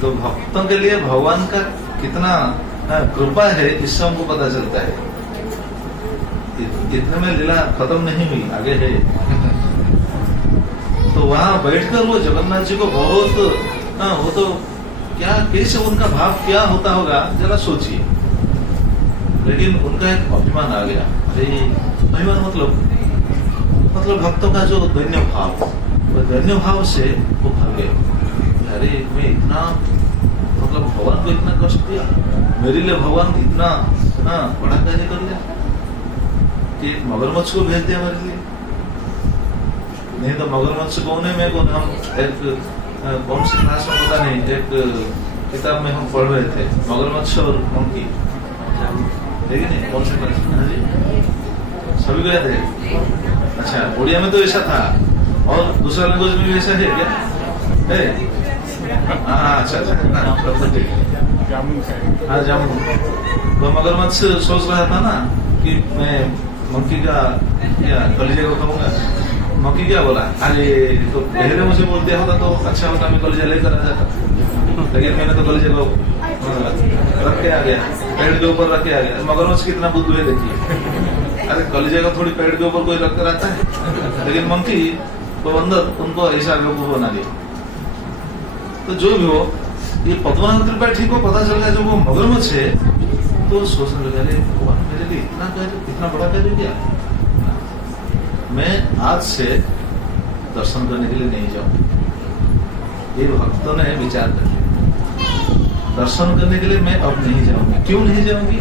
तो भक्तों के लिए भगवान का कितना कृपा है इससे हमको पता चलता है। इतने में लीला खत्म नहीं हुई, आगे है। तो वहां बैठकर वो जगन्नाथ जी को बहुत वो तो क्या कैसे उनका भाव क्या होता होगा जरा सोचिए। लेकिन उनका एक अभिमान आ गया। अरे अभिमान मतलब भक्तों का जो दैन्य भाव, वो दैन्य भाव से वो भाग गए। अरे मैं इतना मतलब भगवान को इतना कष्ट दिया, मेरे लिए भगवान इतना बड़ा कार्य कर लिया कि एक मगरमच्छ को भेज दिया मेरे लिए। नहीं तो मगरमच्छ कौन है, मैं कौन। हम एक कौन सी क्लास में पता नहीं, एक किताब में हम पढ़ रहे थे मगरमच्छ और मंकी, देखिए नहीं कौन सी क्लास में। हाँ जी, सभी गए थे। अच्छा, उड़िया में तो ऐसा था, और दूसरा लैंग्वेज में भी ऐसा है क्या? है? अच्छा, हाँ जामुन। तो मगरमच्छ सोच रहा था ना कि मैं मंकी का क्या कलेजे को खाऊंगा। मंकी क्या बोला, अरे तो पहले मुझे बोल दिया होता तो अच्छा होता, मैं कलेजा लेकर आ जाता। लेकिन मैंने तो कलेजे को रख के आ गया, पेड़ के ऊपर रख के आ गया। मगरमच्छ कितना बुद्धू है देखिए। अरे कलेजे का थोड़ी पेड़ के ऊपर कोई रख कर आता है, लेकिन मंकी तो अंदर उनको ऐसा बेवकूफ बना दिया। तो जो भी हो, ये पद्मनाभ त्रिपाठी ठीक को पता चल गया जब वो मगरमच्छ है, तो सोचने लगा अरे भगवान मेरे लिए इतना बड़ा कार्य किया, मैं आज से दर्शन करने के लिए नहीं जाऊं। ये भक्तों ने विचार कर लिया, दर्शन करने के लिए मैं अब नहीं जाऊंगी। क्यों नहीं जाऊंगी?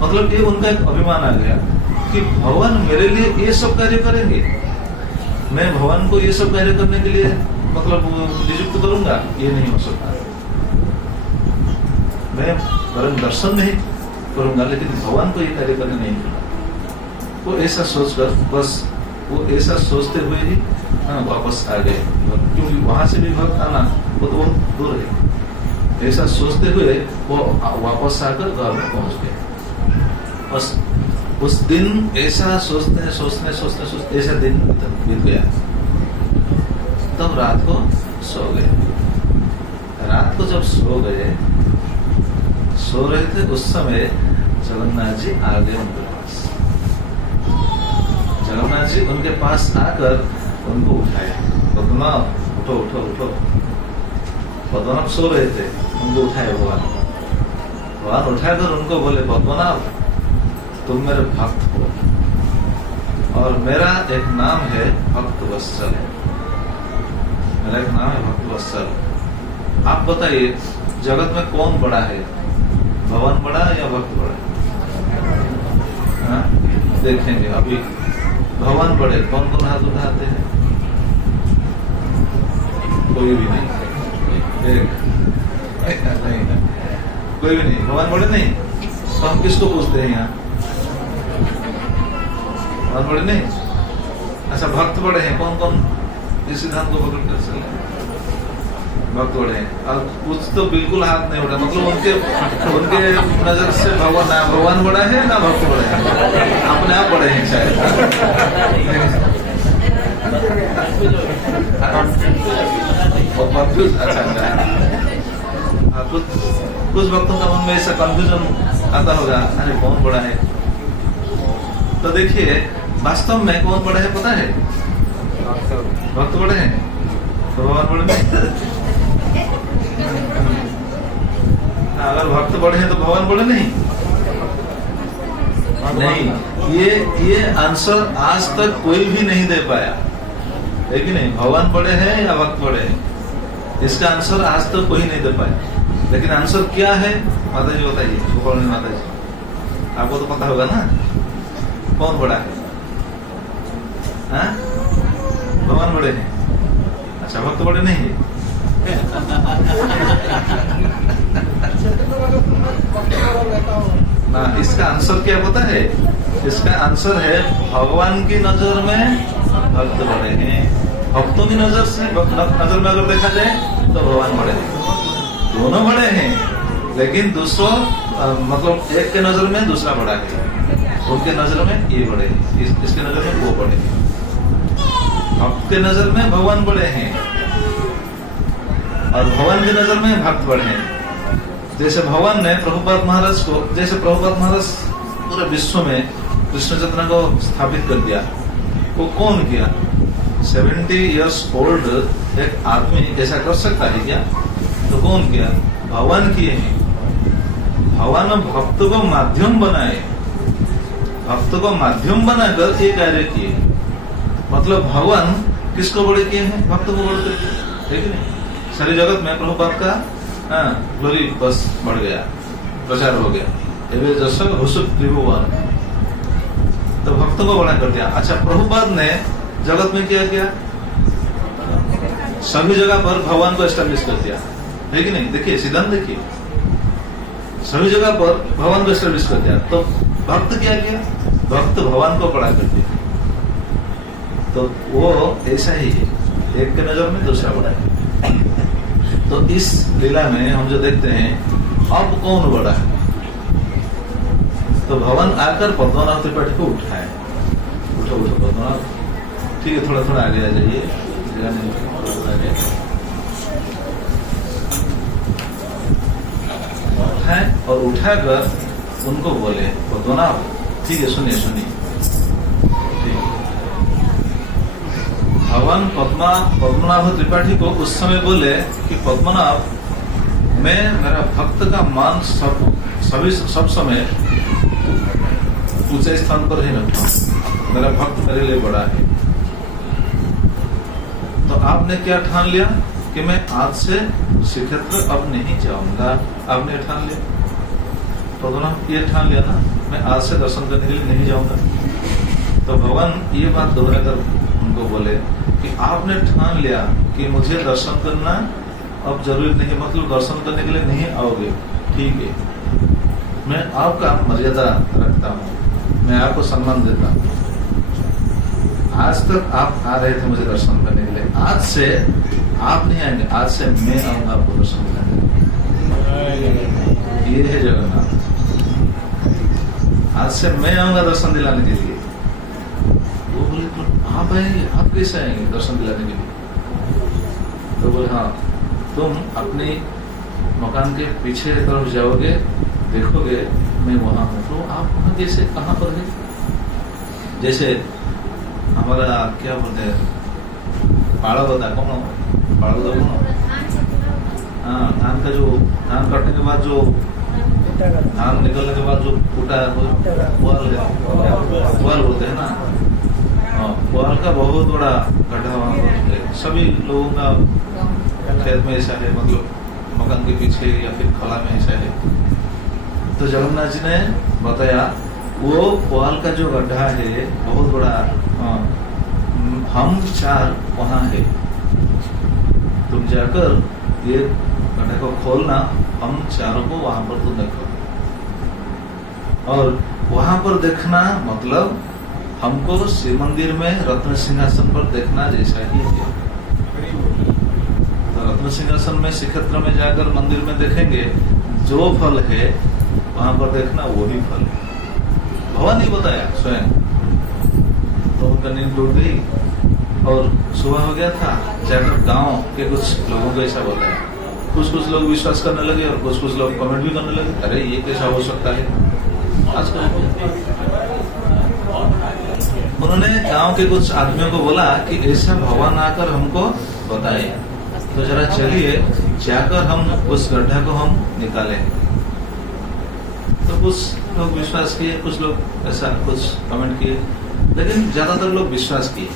मतलब ये उनका एक अभिमान आ गया कि भगवान मेरे लिए ये सब कार्य करेंगे, मैं भगवान को ये सब कार्य करने के लिए मतलब नियुक्त करूंगा, ये नहीं हो सकता। मैं वरन दर्शन नहीं करूंगा, लेकिन भगवान को ये कार्य करने नहीं दूंगा। वो ऐसा सोचकर बस वो ऐसा सोचते हुए ही वापस आ गए, क्योंकि वहां से भी भक्त आना वो तो बहुत दूर है। ऐसा सोचते हुए वो वापस आकर घर में पहुंच गए। बस उस दिन ऐसा सोचते ऐसा दिन बीत गया। तब रात को सो गए। रात को जब सो रहे थे, उस समय जगन्नाथ जी आ गए उनके पास। जगन्नाथ जी उनके पास आकर उनको उठाया, पद्मनाभ उठो उठो उठो। पद्मनाभ सो रहे थे, उनको उठाए भगवान उठाकर उनको बोले, पद्मनाभ तुम मेरे भक्त हो और मेरा एक नाम है भक्त वत्सल। मेरा एक नाम है भक्त वत्सल। आप बताइए जगत में कौन बड़ा है, भगवान बड़ा या भक्त बड़ा? देखेंगे अभी भगवान बड़े, कौन कौन हाथ उठाते हैं? कोई भी नहीं, नहीं कोई भी नहीं। भगवान बड़े नहीं, तो हम किसको पूछते हैं यहाँ? भगवान बड़े नहीं। अच्छा, भक्त बड़े हैं, कौन कौन इस सिद्धांत को पकड़ कर चले? भक्त बड़े हैं। और कुछ तो बिल्कुल हाथ नहीं उठा, मतलब उनके नजर से भगवान बड़ा है ना भक्त बड़े हैं, अपने आप बड़े हैं शायद। अच्छा, कुछ भक्तों का मन में ऐसा कंफ्यूजन आता होगा, अरे कौन बड़ा है? तो देखिए वास्तव में कौन बड़ा है पता है? भक्त बड़े हैं, तो भगवान बड़े नहीं। अगर भक्त बड़े हैं तो भगवान बड़े नहीं। ये आंसर आज तक कोई भी नहीं दे पाया, है कि नहीं? भगवान बड़े हैं या भक्त बड़े हैं, इसका आंसर आज तक कोई नहीं दे पाया। लेकिन आंसर क्या है माता जी बताइए, गोपाल माता जी आपको तो पता होगा ना, कौन बड़ा है? भगवान बड़े हैं। अच्छा, भक्त बड़े नहीं है। ना, इसका आंसर क्या पता है? इसका आंसर है भगवान की नजर में भक्त बड़े हैं, भक्तों की नजर में अगर देखा जाए तो भगवान बड़े हैं। दोनों बड़े हैं, लेकिन दूसरों मतलब एक के नजर में दूसरा बड़ा है, उनके नजर में ये बड़े हैं, इसके नजर में वो बड़े हैं। भक्त के नजर में भगवान बड़े हैं और भगवान की नजर में भक्त बड़े हैं। जैसे भगवान ने प्रभुपाद महाराज को, जैसे प्रभुपाद महाराज पूरे विश्व में कृष्ण चेतना को स्थापित कर दिया, वो कौन किया? 70 इयर्स ओल्ड एक आदमी ऐसा कर सकता है क्या? तो कौन किया? भगवान किए हैं। भगवान भक्त को माध्यम बनाए, भक्त को माध्यम बनाकर ये कार्य किए। मतलब भगवान किसको बड़े किए हैं? भक्त को बड़े किए, ठीक है? सारी जगत में प्रभुपाद का ग्लोरी बस बढ़ गया, प्रचार हो गया, तो भक्तों को बड़ा कर दिया। अच्छा, प्रभुपाद ने जगत में क्या किया? सभी जगह पर भगवान को एस्टेब्लिश कर दिया, है कि नहीं? देखिए सिद्धांत, देखिए सभी जगह पर भगवान को एस्टेब्लिश कर दिया। तो भक्त क्या किया? भक्त भगवान को बड़ा कर दिया। तो वो ऐसा ही है, एक के नजर में दूसरा बड़ा है। तो इस लीला में हम जो देखते हैं, अब कौन बड़ा है? तो भगवान आकर पद्मनाभ त्रिपाठी को उठाए, उठो उठो पद्मनाभ, ठीक है, थोड़ा थोड़ा आगे आ जाइए, उठाए और उठाकर उनको बोले, पद्मनाभ, ठीक है, सुनिए सुनिए, भगवान पद्मनाभ त्रिपाठी को उस समय बोले कि पद्मनाभ, मैं मेरा भक्त का मान सब समय ऊंचे स्थान पर ही रखता हूँ, मेरा भक्त मेरे लिए बड़ा है। तो आपने क्या ठान लिया कि मैं आज से श्रीक्षेत्र अब नहीं जाऊंगा? आपने ठान लिया, पद्मनाभ ये ठान लिया ना, मैं आज से दर्शन करने के लिए नहीं जाऊंगा। तो भगवान ये बात दोहराकर उनको बोले कि आपने ठान लिया कि मुझे दर्शन करना अब जरूरी नहीं, मतलब दर्शन करने के लिए नहीं आओगे, ठीक है, मैं आपका मर्यादा रखता हूँ, मैं आपको सम्मान देता हूँ। आज तक आप आ रहे थे मुझे दर्शन करने के लिए, आज से आप नहीं आएंगे, आज से मैं आऊंगा आपको दर्शन करने। ये है जगन्नाथ, आज से मैं आऊंगा दर्शन दिलाने के लिए। वो बोले तो आप आएंगे? आप कैसे आएंगे दर्शन दिलाने के लिए? तो बोले हाँ, तुम अपने मकान के पीछे तरफ जाओगे, देखोगे मैं वहां हूँ। तो आप वहां जैसे कहाँ पर है? जैसे हमारा क्या बोलते हैं, पाड़ा होता है, कौन पाड़ा होता कौन? हाँ, धान का जो धान काटने के बाद जो धान निकलने के बाद जो कूटा पुआल बोलते हैं ना, पुआल का बहुत बड़ा गड्ढा वहां पर, सभी लोगों का खेत में ऐसा है, मतलब मकान के पीछे या फिर खला में ऐसा है। तो जगन्नाथ जी ने बताया वो पुआल का जो गड्ढा है बहुत बड़ा, हम चार वहां है, तुम जाकर ये गड्ढे को खोलना, हम चारों को वहां पर तुम देखो। और वहां पर देखना मतलब हमको श्री मंदिर में रत्न सिंहासन पर देखना जैसा ही है। तो रत्न सिंहासन में श्रीक्षेत्र में जाकर मंदिर में देखेंगे, जो फल है वहां पर देखना वही फल है। भगवान ही बताया स्वयं। तो उनका नींद टूट गई और सुबह हो गया था, जाकर गांव के कुछ लोगों को ऐसा बताया। कुछ लोग विश्वास करने लगे और कुछ लोग कमेंट भी करने लगे, अरे ये कैसा हो सकता है आजकल। उन्होंने गांव के कुछ आदमियों को बोला कि ऐसा भगवान आकर हमको बताए, तो जरा चलिए जाकर हम उस गड्ढा को हम निकालें। तो कुछ लोग विश्वास किए, कुछ लोग ऐसा कुछ कमेंट किए, लेकिन ज्यादातर लोग विश्वास किए।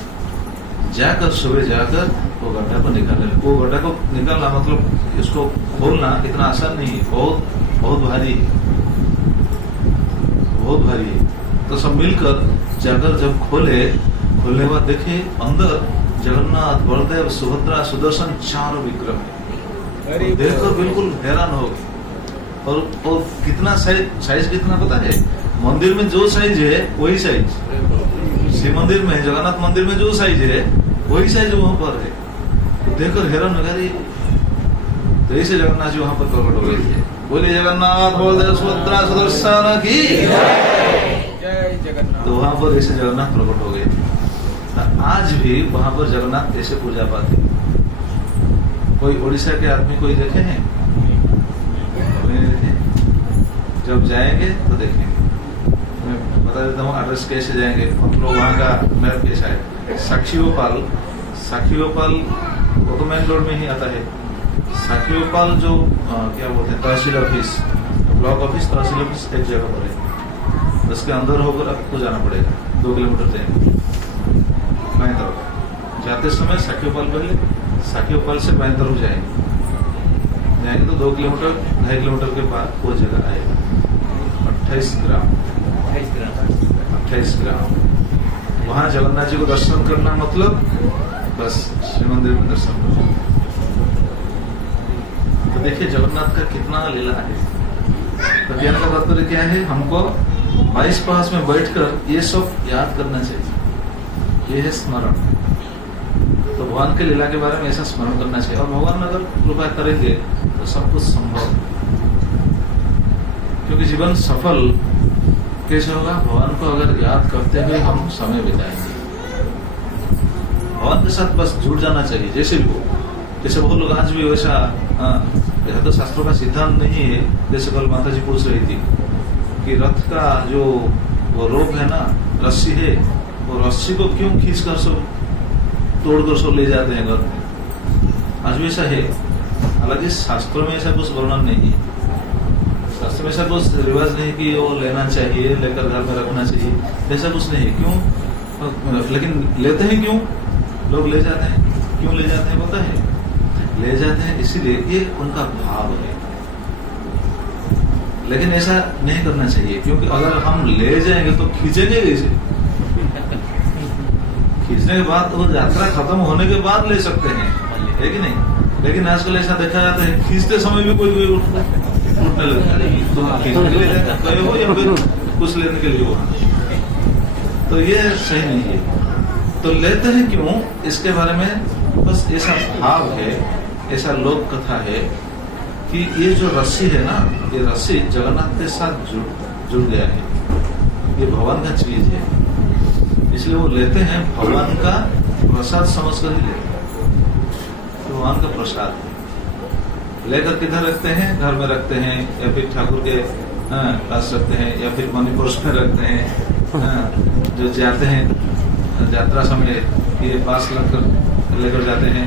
जाकर सुबह जाकर वो गड्ढा को निकालने, वो गड्ढा को निकालना मतलब इसको खोलना इतना आसान नहीं है, बहुत भारी है, बहुत भारी है। तो सब मिलकर जाकर जब खोलने के बाद देखे अंदर जगन्नाथ, बलदेव, सुभद्रा, सुदर्शन चारों विग्रह देखकर बिल्कुल हैरान हो गए। और कितना साइज कितना पता है? मंदिर में जो साइज है वही साइज, शिव मंदिर में, जगन्नाथ मंदिर में जो साइज है वही साइज वहां पर है। देखकर हैरान हो गया। तो ऐसे जगन्नाथ जी वहां पर प्रकट हो गए थे। बोले जगन्नाथ बलदेव सुभद्रा सुदर्शन की जय जगन्नाथ। तो वहां पर ऐसे जगन्नाथ प्रकट हो गए थे। आज भी वहां पर जगन्नाथ ऐसे पूजा पाते। कोई उड़ीसा के आदमी कोई देखे हैं? नहीं देखे। जब जाएंगे तो देखेंगे। मैं बता देता हूँ एड्रेस कैसे जाएंगे। हम लोग वहाँ का मैप कैसा है? साखीगोपाल वो तो मेन रोड में ही आता है। साखीगोपाल जो क्या बोलते हैं, तहसील ऑफिस, ब्लॉक ऑफिस, तहसील ऑफिस एक जगह पर है। उसके अंदर होकर आपको जाना पड़ेगा। 2 किलोमीटर जाएंगे बाएं तरफ। जाते समय साखीगोपाल पहले, साखीगोपाल से बाएं तरफ जाएंगे तो 2 किलोमीटर 2.5 किलोमीटर के बाद वो जगह आएगा। 28 ग्राम। वहाँ जगन्नाथ जी को दर्शन करना मतलब बस शिव मंदिर में दर्शन करना। तो देखिए जगन्नाथ का कितना लीला है। तो ज्ञान का तात्पर्य क्या है? हमको 22 पास में बैठकर ये सब याद करना चाहिए। ये है स्मरण। तो भगवान के लीला के बारे में ऐसा स्मरण करना चाहिए। और भगवान अगर कृपा करेंगे तो सब कुछ संभव। क्योंकि जीवन सफल कैसे होगा? भगवान को अगर याद करते हुए हम समय बिताएंगे। भगवान के साथ बस जुड़ जाना चाहिए। जैसे भी हो, जैसे बहुत लोग आज भी वैसा, यह तो शास्त्रों का सिद्धांत नहीं है। जैसे कल माता जी पूछ रही थी कि रथ का जो वो रोप है ना, रस्सी है, वो रस्सी को क्यों खींच कर सो तोड़कर सो ले जाते हैं घर में। आज भी ऐसा है। हालांकि शास्त्रों में ऐसा कुछ वर्णन नहीं है। शास्त्र में ऐसा कुछ रिवाज नहीं कि वो लेना चाहिए, लेकर घर में रखना चाहिए, ऐसा कुछ नहीं है। क्यों? लेकिन लेते हैं क्यों? लोग ले जाते हैं। क्यों ले जाते हैं पता है? ले जाते हैं इसीलिए ये उनका भाव है। लेकिन ऐसा नहीं करना चाहिए, क्योंकि अगर हम ले जाएंगे तो खींचेंगे कैसे? खींचने के बाद वो यात्रा खत्म होने के बाद ले सकते हैं, है कि नहीं? लेकिन आजकल ऐसा देखा जाता है खींचते समय भी कोई उठने लगता है। तो खींचने के लिए गए हो या फिर कुछ लेने के लिए हो, तो ये सही नहीं है। तो लेते हैं क्यों? इसके बारे में बस ऐसा भाव है, ऐसा लोक कथा है कि ये जो रस्सी है ना, ये रस्सी जगन्नाथ के साथ जुड़ गया है। ये भगवान का चीज है, इसलिए वो लेते हैं। भगवान का प्रसाद समझ कर ही लेते हैं। भगवान का प्रसाद लेकर किधर रखते हैं? घर में रखते हैं, या फिर ठाकुर के पास रखते हैं, या फिर मणिपुर में रखते हैं। जो जाते हैं यात्रा समय ये पास लेकर जाते हैं।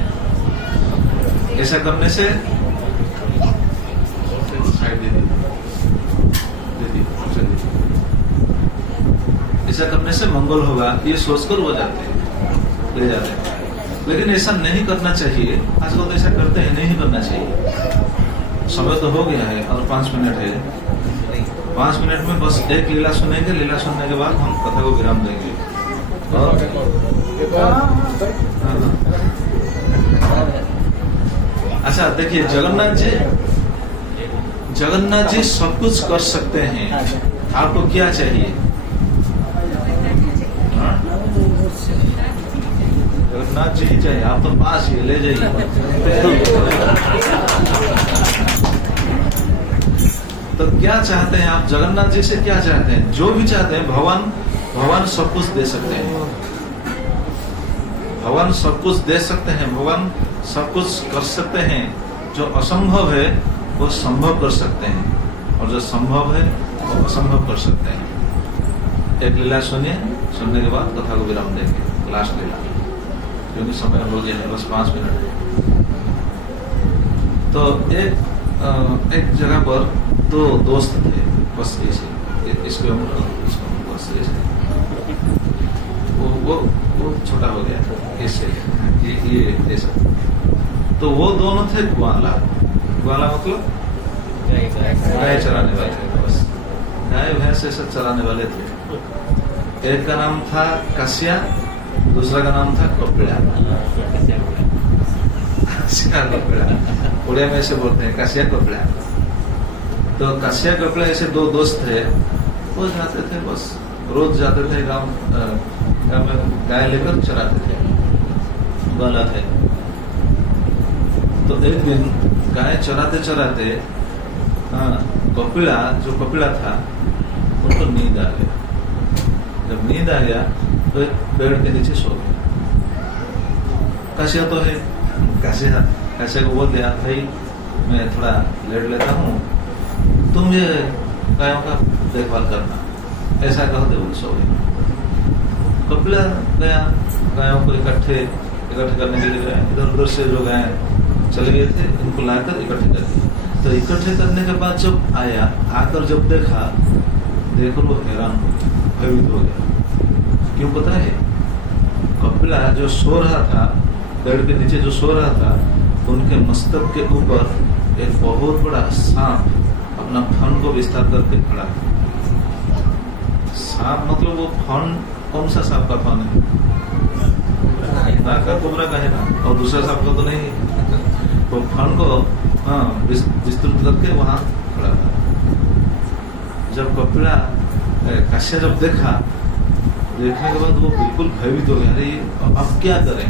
ऐसा करने से ऐसा करने से मंगल होगा, ये सोचकर वो जाते हैं, ले जाते हैं। लेकिन ऐसा नहीं करना चाहिए। आजकल तो ऐसा करते हैं, नहीं करना चाहिए। समय तो हो गया है और 5 मिनट है। 5 मिनट में बस एक लीला सुनेंगे। लीला सुनने के बाद हम कथा को विराम देंगे। अच्छा देखिए, जगन्नाथ जी सब कुछ कर सकते हैं। आपको क्या चाहिए? जगन्नाथ जी ही चाहिए। आप तो पास ही ले जाइए। तो क्या चाहते हैं आप? जगन्नाथ जी से क्या चाहते हैं? जो भी चाहते हैं भगवान सब कुछ दे सकते हैं। भगवान सब कुछ दे सकते हैं। भगवान सब कुछ कर सकते हैं। जो असंभव है वो संभव कर सकते हैं, और जो संभव है वो असंभव कर सकते हैं। एक लीला सुनिए, सुनने के बाद कथा को विराम देंगे। लास्ट लीला, क्योंकि समय हो गया है, बस 5 मिनट है। तो एक जगह पर 2 दोस्त थे, बस ऐसे, इसको बस ऐसे। वो छोटा हो गया ऐसे, ये ऐसा। तो वो दोनों थे ग्वाला मतलब गाय चराने वाले। बस गाय भैंस ऐसा चराने वाले थे। एक का नाम था कासिया, दूसरा का नाम था कपिला। उड़िया में ऐसे बोलते हैं, कासिया कपिला। तो काशिया कपिला ऐसे दो दोस्त थे, वो जाते थे, बस रोज जाते थे गांव में गाय लेकर चराते थे, गला थे। तो एक दिन गाय चराते चराते कपिला, जो कपिला था, उनको नींद आ गया। जब नींद आ गया तो एक पेड़ के नीचे सो गया। काशिया तो है, काशिया को बोल दिया, भाई मैं थोड़ा लेट लेता हूँ, तुम ये गायों का देखभाल करना, ऐसा कहते वो सो गए। कपिला गया, गायों को इकट्ठे करने के लिए गया। इधर उधर से जो गाय चले गए थे, इनको लाकर इकट्ठे कर दिए। तो इकट्ठे करने के बाद जब आया, आकर जब देखा, देखो वो हैरान हो गया, भयभीत हो गया। क्यों पता है? कपिला जो सो रहा था, पेड़ के नीचे जो सो रहा था, उनके मस्तक के ऊपर एक बहुत बड़ा सांप अपना फन को विस्तार करके खड़ा। सांप मतलब वो फन, कौन सा सांप का फन है? का कोबरा का है ना, और दूसरा सांप का तो नहीं। वो फन को विस्तृत करके वहां खड़ा था। जब कपिला काशिया जब देखा, देखने के बाद वो बिल्कुल भयभीत हो गया, अरे अब क्या करें?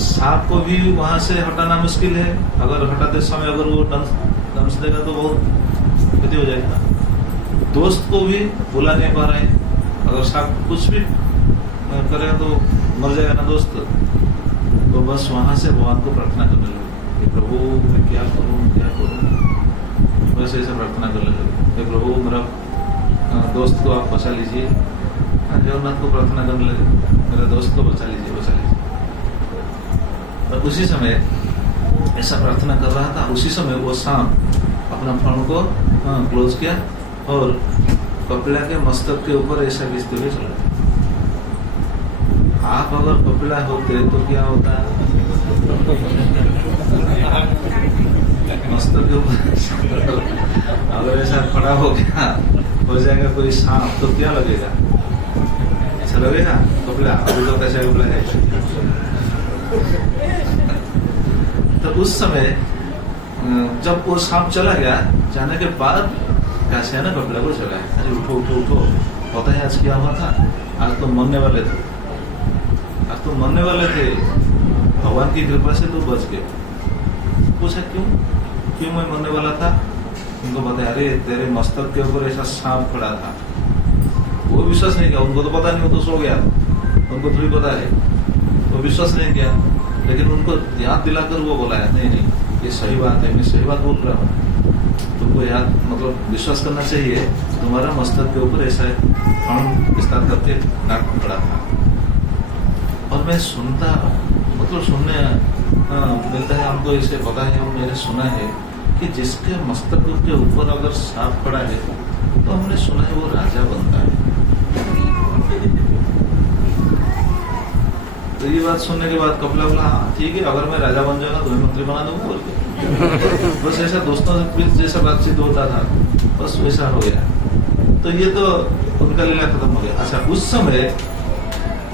सांप को भी वहां से हटाना मुश्किल है, अगर हटाते समय अगर वो दंश देगा तो बहुत क्षति हो जाएगा। दोस्त को भी बुला नहीं पा रहे, अगर सांप कुछ भी करेगा तो मर जाएगा ना दोस्त। तो बस वहां से भगवान को प्रार्थना करने लगे कि प्रभु मैं क्या करूं। बस ऐसे प्रार्थना करने लगे कि प्रभु मेरा दोस्त को आप बचा लीजिए। जगन्नाथ को प्रार्थना करने लगे, मेरे दोस्त को बचा लीजिए। और उसी समय ऐसा प्रार्थना कर रहा था, उसी समय वो सांप अपना फन को क्लोज किया और कपिला के मस्तक के ऊपर ऐसा घिसते हुए चला गया। आप अगर कपिला होते तो क्या होता है? मस्तक के ऊपर अगर ऐसा खड़ा हो गया, हो जाएगा कोई सांप, तो क्या लगेगा? ऐसा लगेगा कपिला? अभी तो कैसा कपिला है। तो उस समय जब वो सांप चला गया, जाने के बाद काशिया ने कपिला को चलाया, अरे उठो उठो उठो, पता है आज क्या हुआ था? आज तो मरने वाले थे, भगवान की कृपा से तो बच गए। पूछा क्यों मैं मरने वाला था? उनको बताया, अरे तेरे मस्तक के ऊपर ऐसा सांप खड़ा था। वो विश्वास नहीं किया, उनको तो पता नहीं, वो तो सो गया, उनको थोड़ी पता है, वो विश्वास नहीं किया। लेकिन उनको याद दिलाकर वो बोला, नहीं ये सही बात है, मैं सही बात बोल रहा हूँ, तुमको याद मतलब विश्वास करना चाहिए, तुम्हारा मस्तक के ऊपर ऐसा फन विस्तार करके नाक पड़ा था। और मैं सुनता, मतलब सुनने मिलता है हमको, इसे पता है, और मैंने सुना है कि जिसके मस्तक के ऊपर अगर सांप पड़ा है तो हमने सुना है वो राजा बनता है। तो ये बात सुनने के बाद कपिला बोला, हाँ ठीक है, अगर मैं राजा बन जाऊंगा तो मैं मंत्री बना दूंगा बोल के। बस ऐसा दोस्तों से जैसा बातचीत होता था, बस वैसा हो गया। तो ये तो उनका लीला खत्म हो गया। अच्छा, उस समय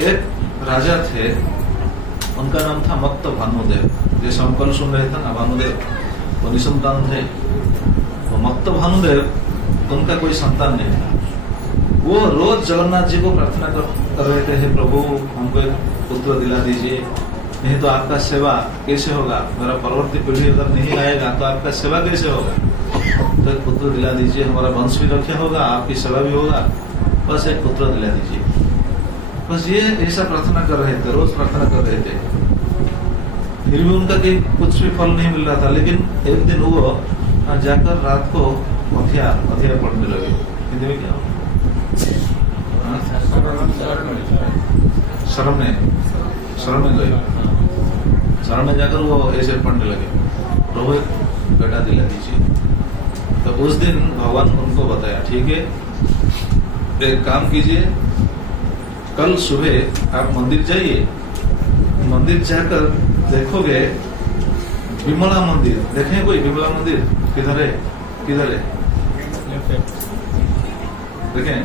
एक राजा थे, उनका नाम था मत्त भानुदेव। जैसे हम कल सुन रहे थे ना, भानुदेव वो निसंतान थे। तो मत्त भानुदेव, उनका कोई संतान नहीं था। वो रोज जगन्नाथ जी को प्रार्थना कर रहे थे, हे प्रभु हमको एक पुत्र दिला दीजिए, नहीं तो आपका सेवा कैसे होगा? मेरा परवर्ती पीढ़ी अगर नहीं आएगा तो आपका सेवा कैसे होगा? तो एक पुत्र दिला दीजिए, हमारा वंश भी रक्षा होगा, आपकी सेवा भी होगा, बस एक पुत्र दिला दीजिए। बस ये ऐसा प्रार्थना कर रहे थे, रोज प्रार्थना कर रहे थे। फिर भी उनका कुछ भी फल नहीं मिल रहा था। लेकिन एक दिन वो जाकर रात को हथियार पढ़ने लगे। हिंदी में क्या हो? शरण में जाकर वो ऐसे पढ़ने लगे, प्रभु एक बेटा दिला दीजिए। तो उस दिन भगवान उनको बताया, ठीक है, एक काम कीजिए, कल सुबह आप मंदिर जाइए, मंदिर जाकर देखोगे विमला मंदिर, देखें कोई विमला मंदिर किधर है? देखें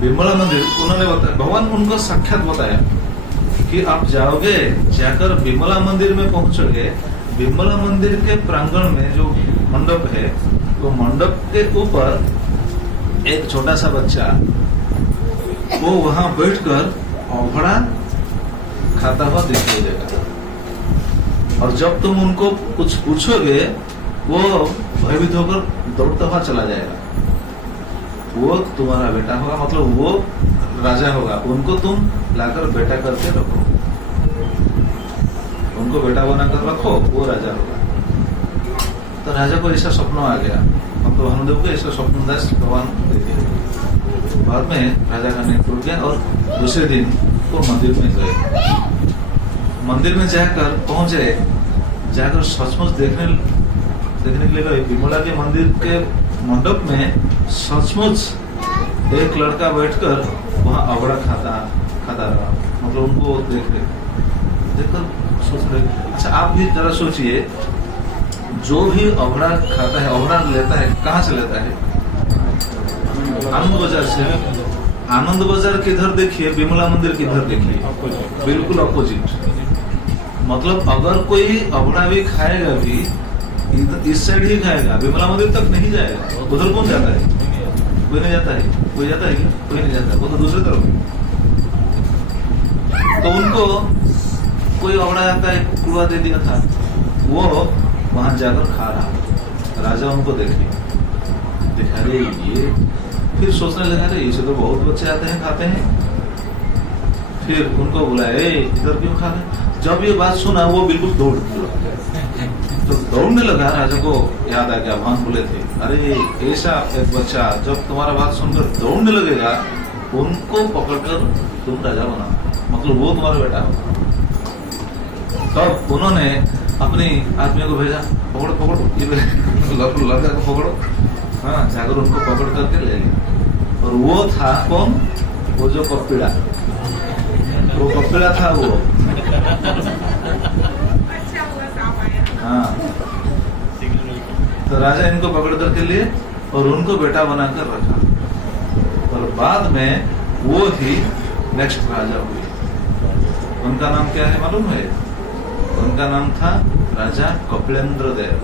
विमला मंदिर। उन्होंने बताया, भगवान उनको साक्षात बताया कि आप जाओगे, जाकर विमला मंदिर में पहुंचोगे, विमला मंदिर के प्रांगण में जो मंडप है तो मंडप के ऊपर एक छोटा सा बच्चा वो वहां बैठकर औघड़ा खाता हुआ दिखाई देगा, और जब तुम उनको कुछ पूछोगे वो भयभीत होकर दौड़ता हुआ चला जाएगा। वो तुम्हारा बेटा होगा, मतलब वो राजा होगा। उनको तुम लाकर बेटा करके रखो, उनको बेटा बनाकर रखो, वो राजा होगा। तो राजा को ऐसा स्वप्न आ गया, मतलब भानुदेव को ऐसा स्वप्न भगवान देखे। बाद में राजा का नींद टूट गया और दूसरे दिन वो मंदिर में गए। मंदिर में जाकर पहुंचे, जाकर सचमुच देखने के लिए गए। विमला के मंदिर के मंडप में सचमुच एक लड़का बैठकर वहां अवड़ा खाता रहा, मतलब उनको देखकर सोच रहे। अच्छा, आप भी जरा सोचिए, जो भी अवड़ा खाता है, अवड़ा लेता है, कहाँ से लेता है? आनंद बाजार से। आनंद बाजार किधर देखिए, विमला मंदिर किधर देखिए, बिल्कुल अपोजिट। मतलब अगर कोई अवड़ा भी खाएगा भी इस साइड ही खाएगा, विमला मंदिर तक नहीं जाएगा। उधर कौन जाता है? कोई नहीं जाता है। कोई जाता है क्या? कोई नहीं जाता, वो तो दूसरी तरफ। तो उनको कोई अवड़ा का एक कुआ दे दिया था, वो वहां जाकर खा रहा। राजा उनको देखे, देखा रे ये, फिर सोचने लगा रे इसे तो बहुत बच्चे आते हैं खाते हैं। फिर उनको बुलाया, इधर क्यों खा रहे? जब ये बात सुना वो बिल्कुल दौड़ने लगा। राजा को याद आ गया, भगवान बोले थे अरे ऐसा एक बच्चा जब तुम्हारा बात सुनकर दौड़ने लगेगा, उनको पकड़कर तुम राजा बना, मतलब वो तुम्हारा बेटा होगा। तब उन्होंने अपनी आदमियों को भेजा, पकड़ो ये लड़का को पकड़ो। हाँ, जाकर उनको पकड़ करके ले गए। और वो था कौन? वो जो कपिला, वो कपिला था वो। हाँ, तो राजा इनको पकड़ करके लिए और उनको बेटा बनाकर रखा। और बाद में वो ही नेक्स्ट राजा हुए। उनका नाम क्या है मालूम है? उनका नाम था राजा कपिलेंद्र देव।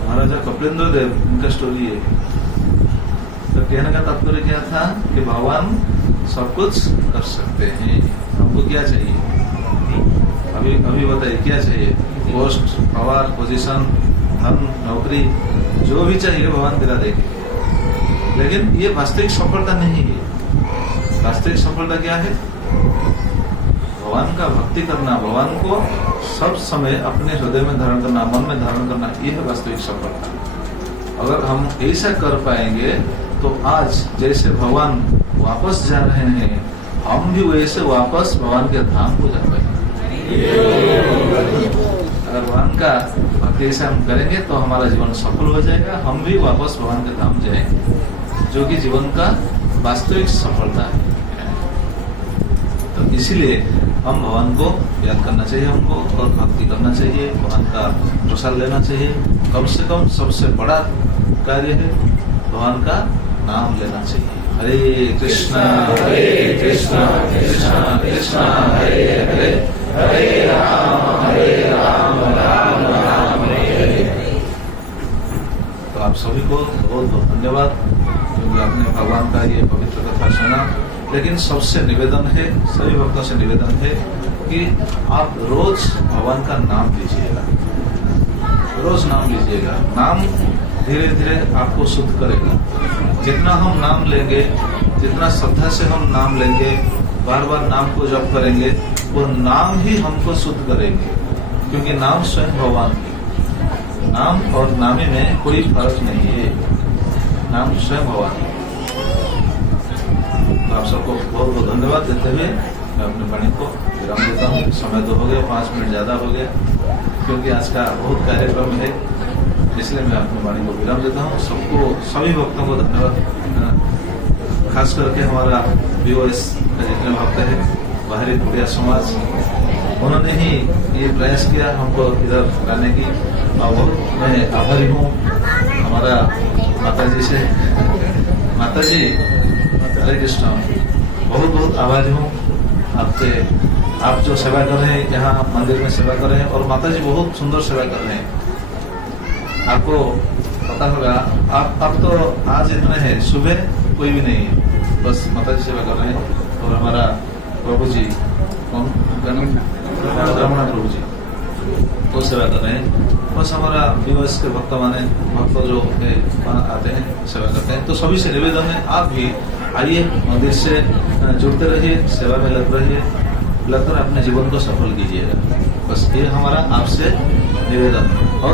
महाराजा कपिलेंद्र देव, उनका स्टोरी है। तो कहने का तात्पर्य क्या था कि भगवान सब कुछ कर सकते हैं। हमको क्या चाहिए? अभी बताइए क्या चाहिए? पोस्ट, पावर, पोजीशन, धन, नौकरी, जो भी चाहिए भगवान दिला देंगे। लेकिन ये वास्तविक सफलता नहीं है। वास्तविक सफलता क्या है? भगवान का भक्ति करना, भगवान को सब समय अपने हृदय में धारण करना, मन में धारण करना, ये है वास्तविक सफलता। अगर हम ऐसा कर पाएंगे तो आज जैसे भगवान वापस जा रहे हैं, हम भी वैसे वापस भगवान के धाम को जा पाएंगे। अगर भगवान का भक्ति ऐसा हम करेंगे तो हमारा जीवन सफल हो जाएगा, हम भी वापस भगवान के धाम जाएंगे, जो कि जीवन का वास्तविक सफलता है। तो इसीलिए हम भगवान को याद करना चाहिए हमको, और भक्ति करना चाहिए, भगवान का प्रसाद लेना चाहिए। कम से कम सबसे बड़ा कार्य है भगवान का नाम लेना चाहिए। हरे कृष्णा कृष्णा कृष्णा हरे हरे, हरे राम राम राम हरे। तो आप सभी को बहुत बहुत धन्यवाद, क्योंकि आपने भगवान का ये पवित्र कथा सुना। लेकिन सबसे निवेदन है, सभी भक्तों से निवेदन है कि आप रोज भगवान का नाम लीजिएगा, रोज नाम लीजिएगा। नाम धीरे धीरे आपको शुद्ध करेगा। जितना हम नाम लेंगे, जितना श्रद्धा से हम नाम लेंगे, बार बार नाम को जप करेंगे, वो नाम ही हमको शुद्ध करेंगे। क्योंकि नाम स्वयं भगवान है। नाम और नामी में कोई फर्क नहीं है, नाम स्वयं भगवान है। तो आप सबको बहुत बहुत धन्यवाद देते हुए मैं अपने वाणी को विराम देता हूँ। समय तो हो गया, 5 मिनट ज्यादा हो गया, क्योंकि आज का बहुत कार्यक्रम है, इसलिए मैं अपनी वाणी को विराम देता हूँ। सबको, सभी भक्तों को धन्यवाद। खास करके हमारा VOS का जितने भक्त है, बाहरी पुड़िया समाज, उन्होंने ही ये प्रयास किया हमको इधर लाने की, और बहुत मैं आभारी हूँ हमारा माताजी से। माताजी हरे कृष्ण, बहुत बहुत आभारी हूँ आपसे। आप जो सेवा कर रहे हैं, यहाँ मंदिर में सेवा कर रहे हैं, और माताजी बहुत सुंदर सेवा कर रहे हैं। आपको पता होगा, आप तो आज इतने हैं, सुबह कोई भी नहीं है, बस माता जी सेवा कर रहे हैं। और हमारा प्रभु जी कौन, रमणा प्रभु जी वो सेवा कर रहे हैं। बस हमारा व्यूअर्स के भक्त जो आते हैं सेवा करते हैं। तो सभी से निवेदन है, आप भी आइए, मंदिर से जुड़ते रहिए, सेवा में लग रहिए, लगकर अपने जीवन को सफल कीजिएगा। बस ये हमारा आपसे निवेदन है। और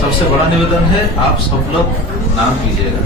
सबसे बड़ा निवेदन है, आप सब लोग नाम कीजिएगा।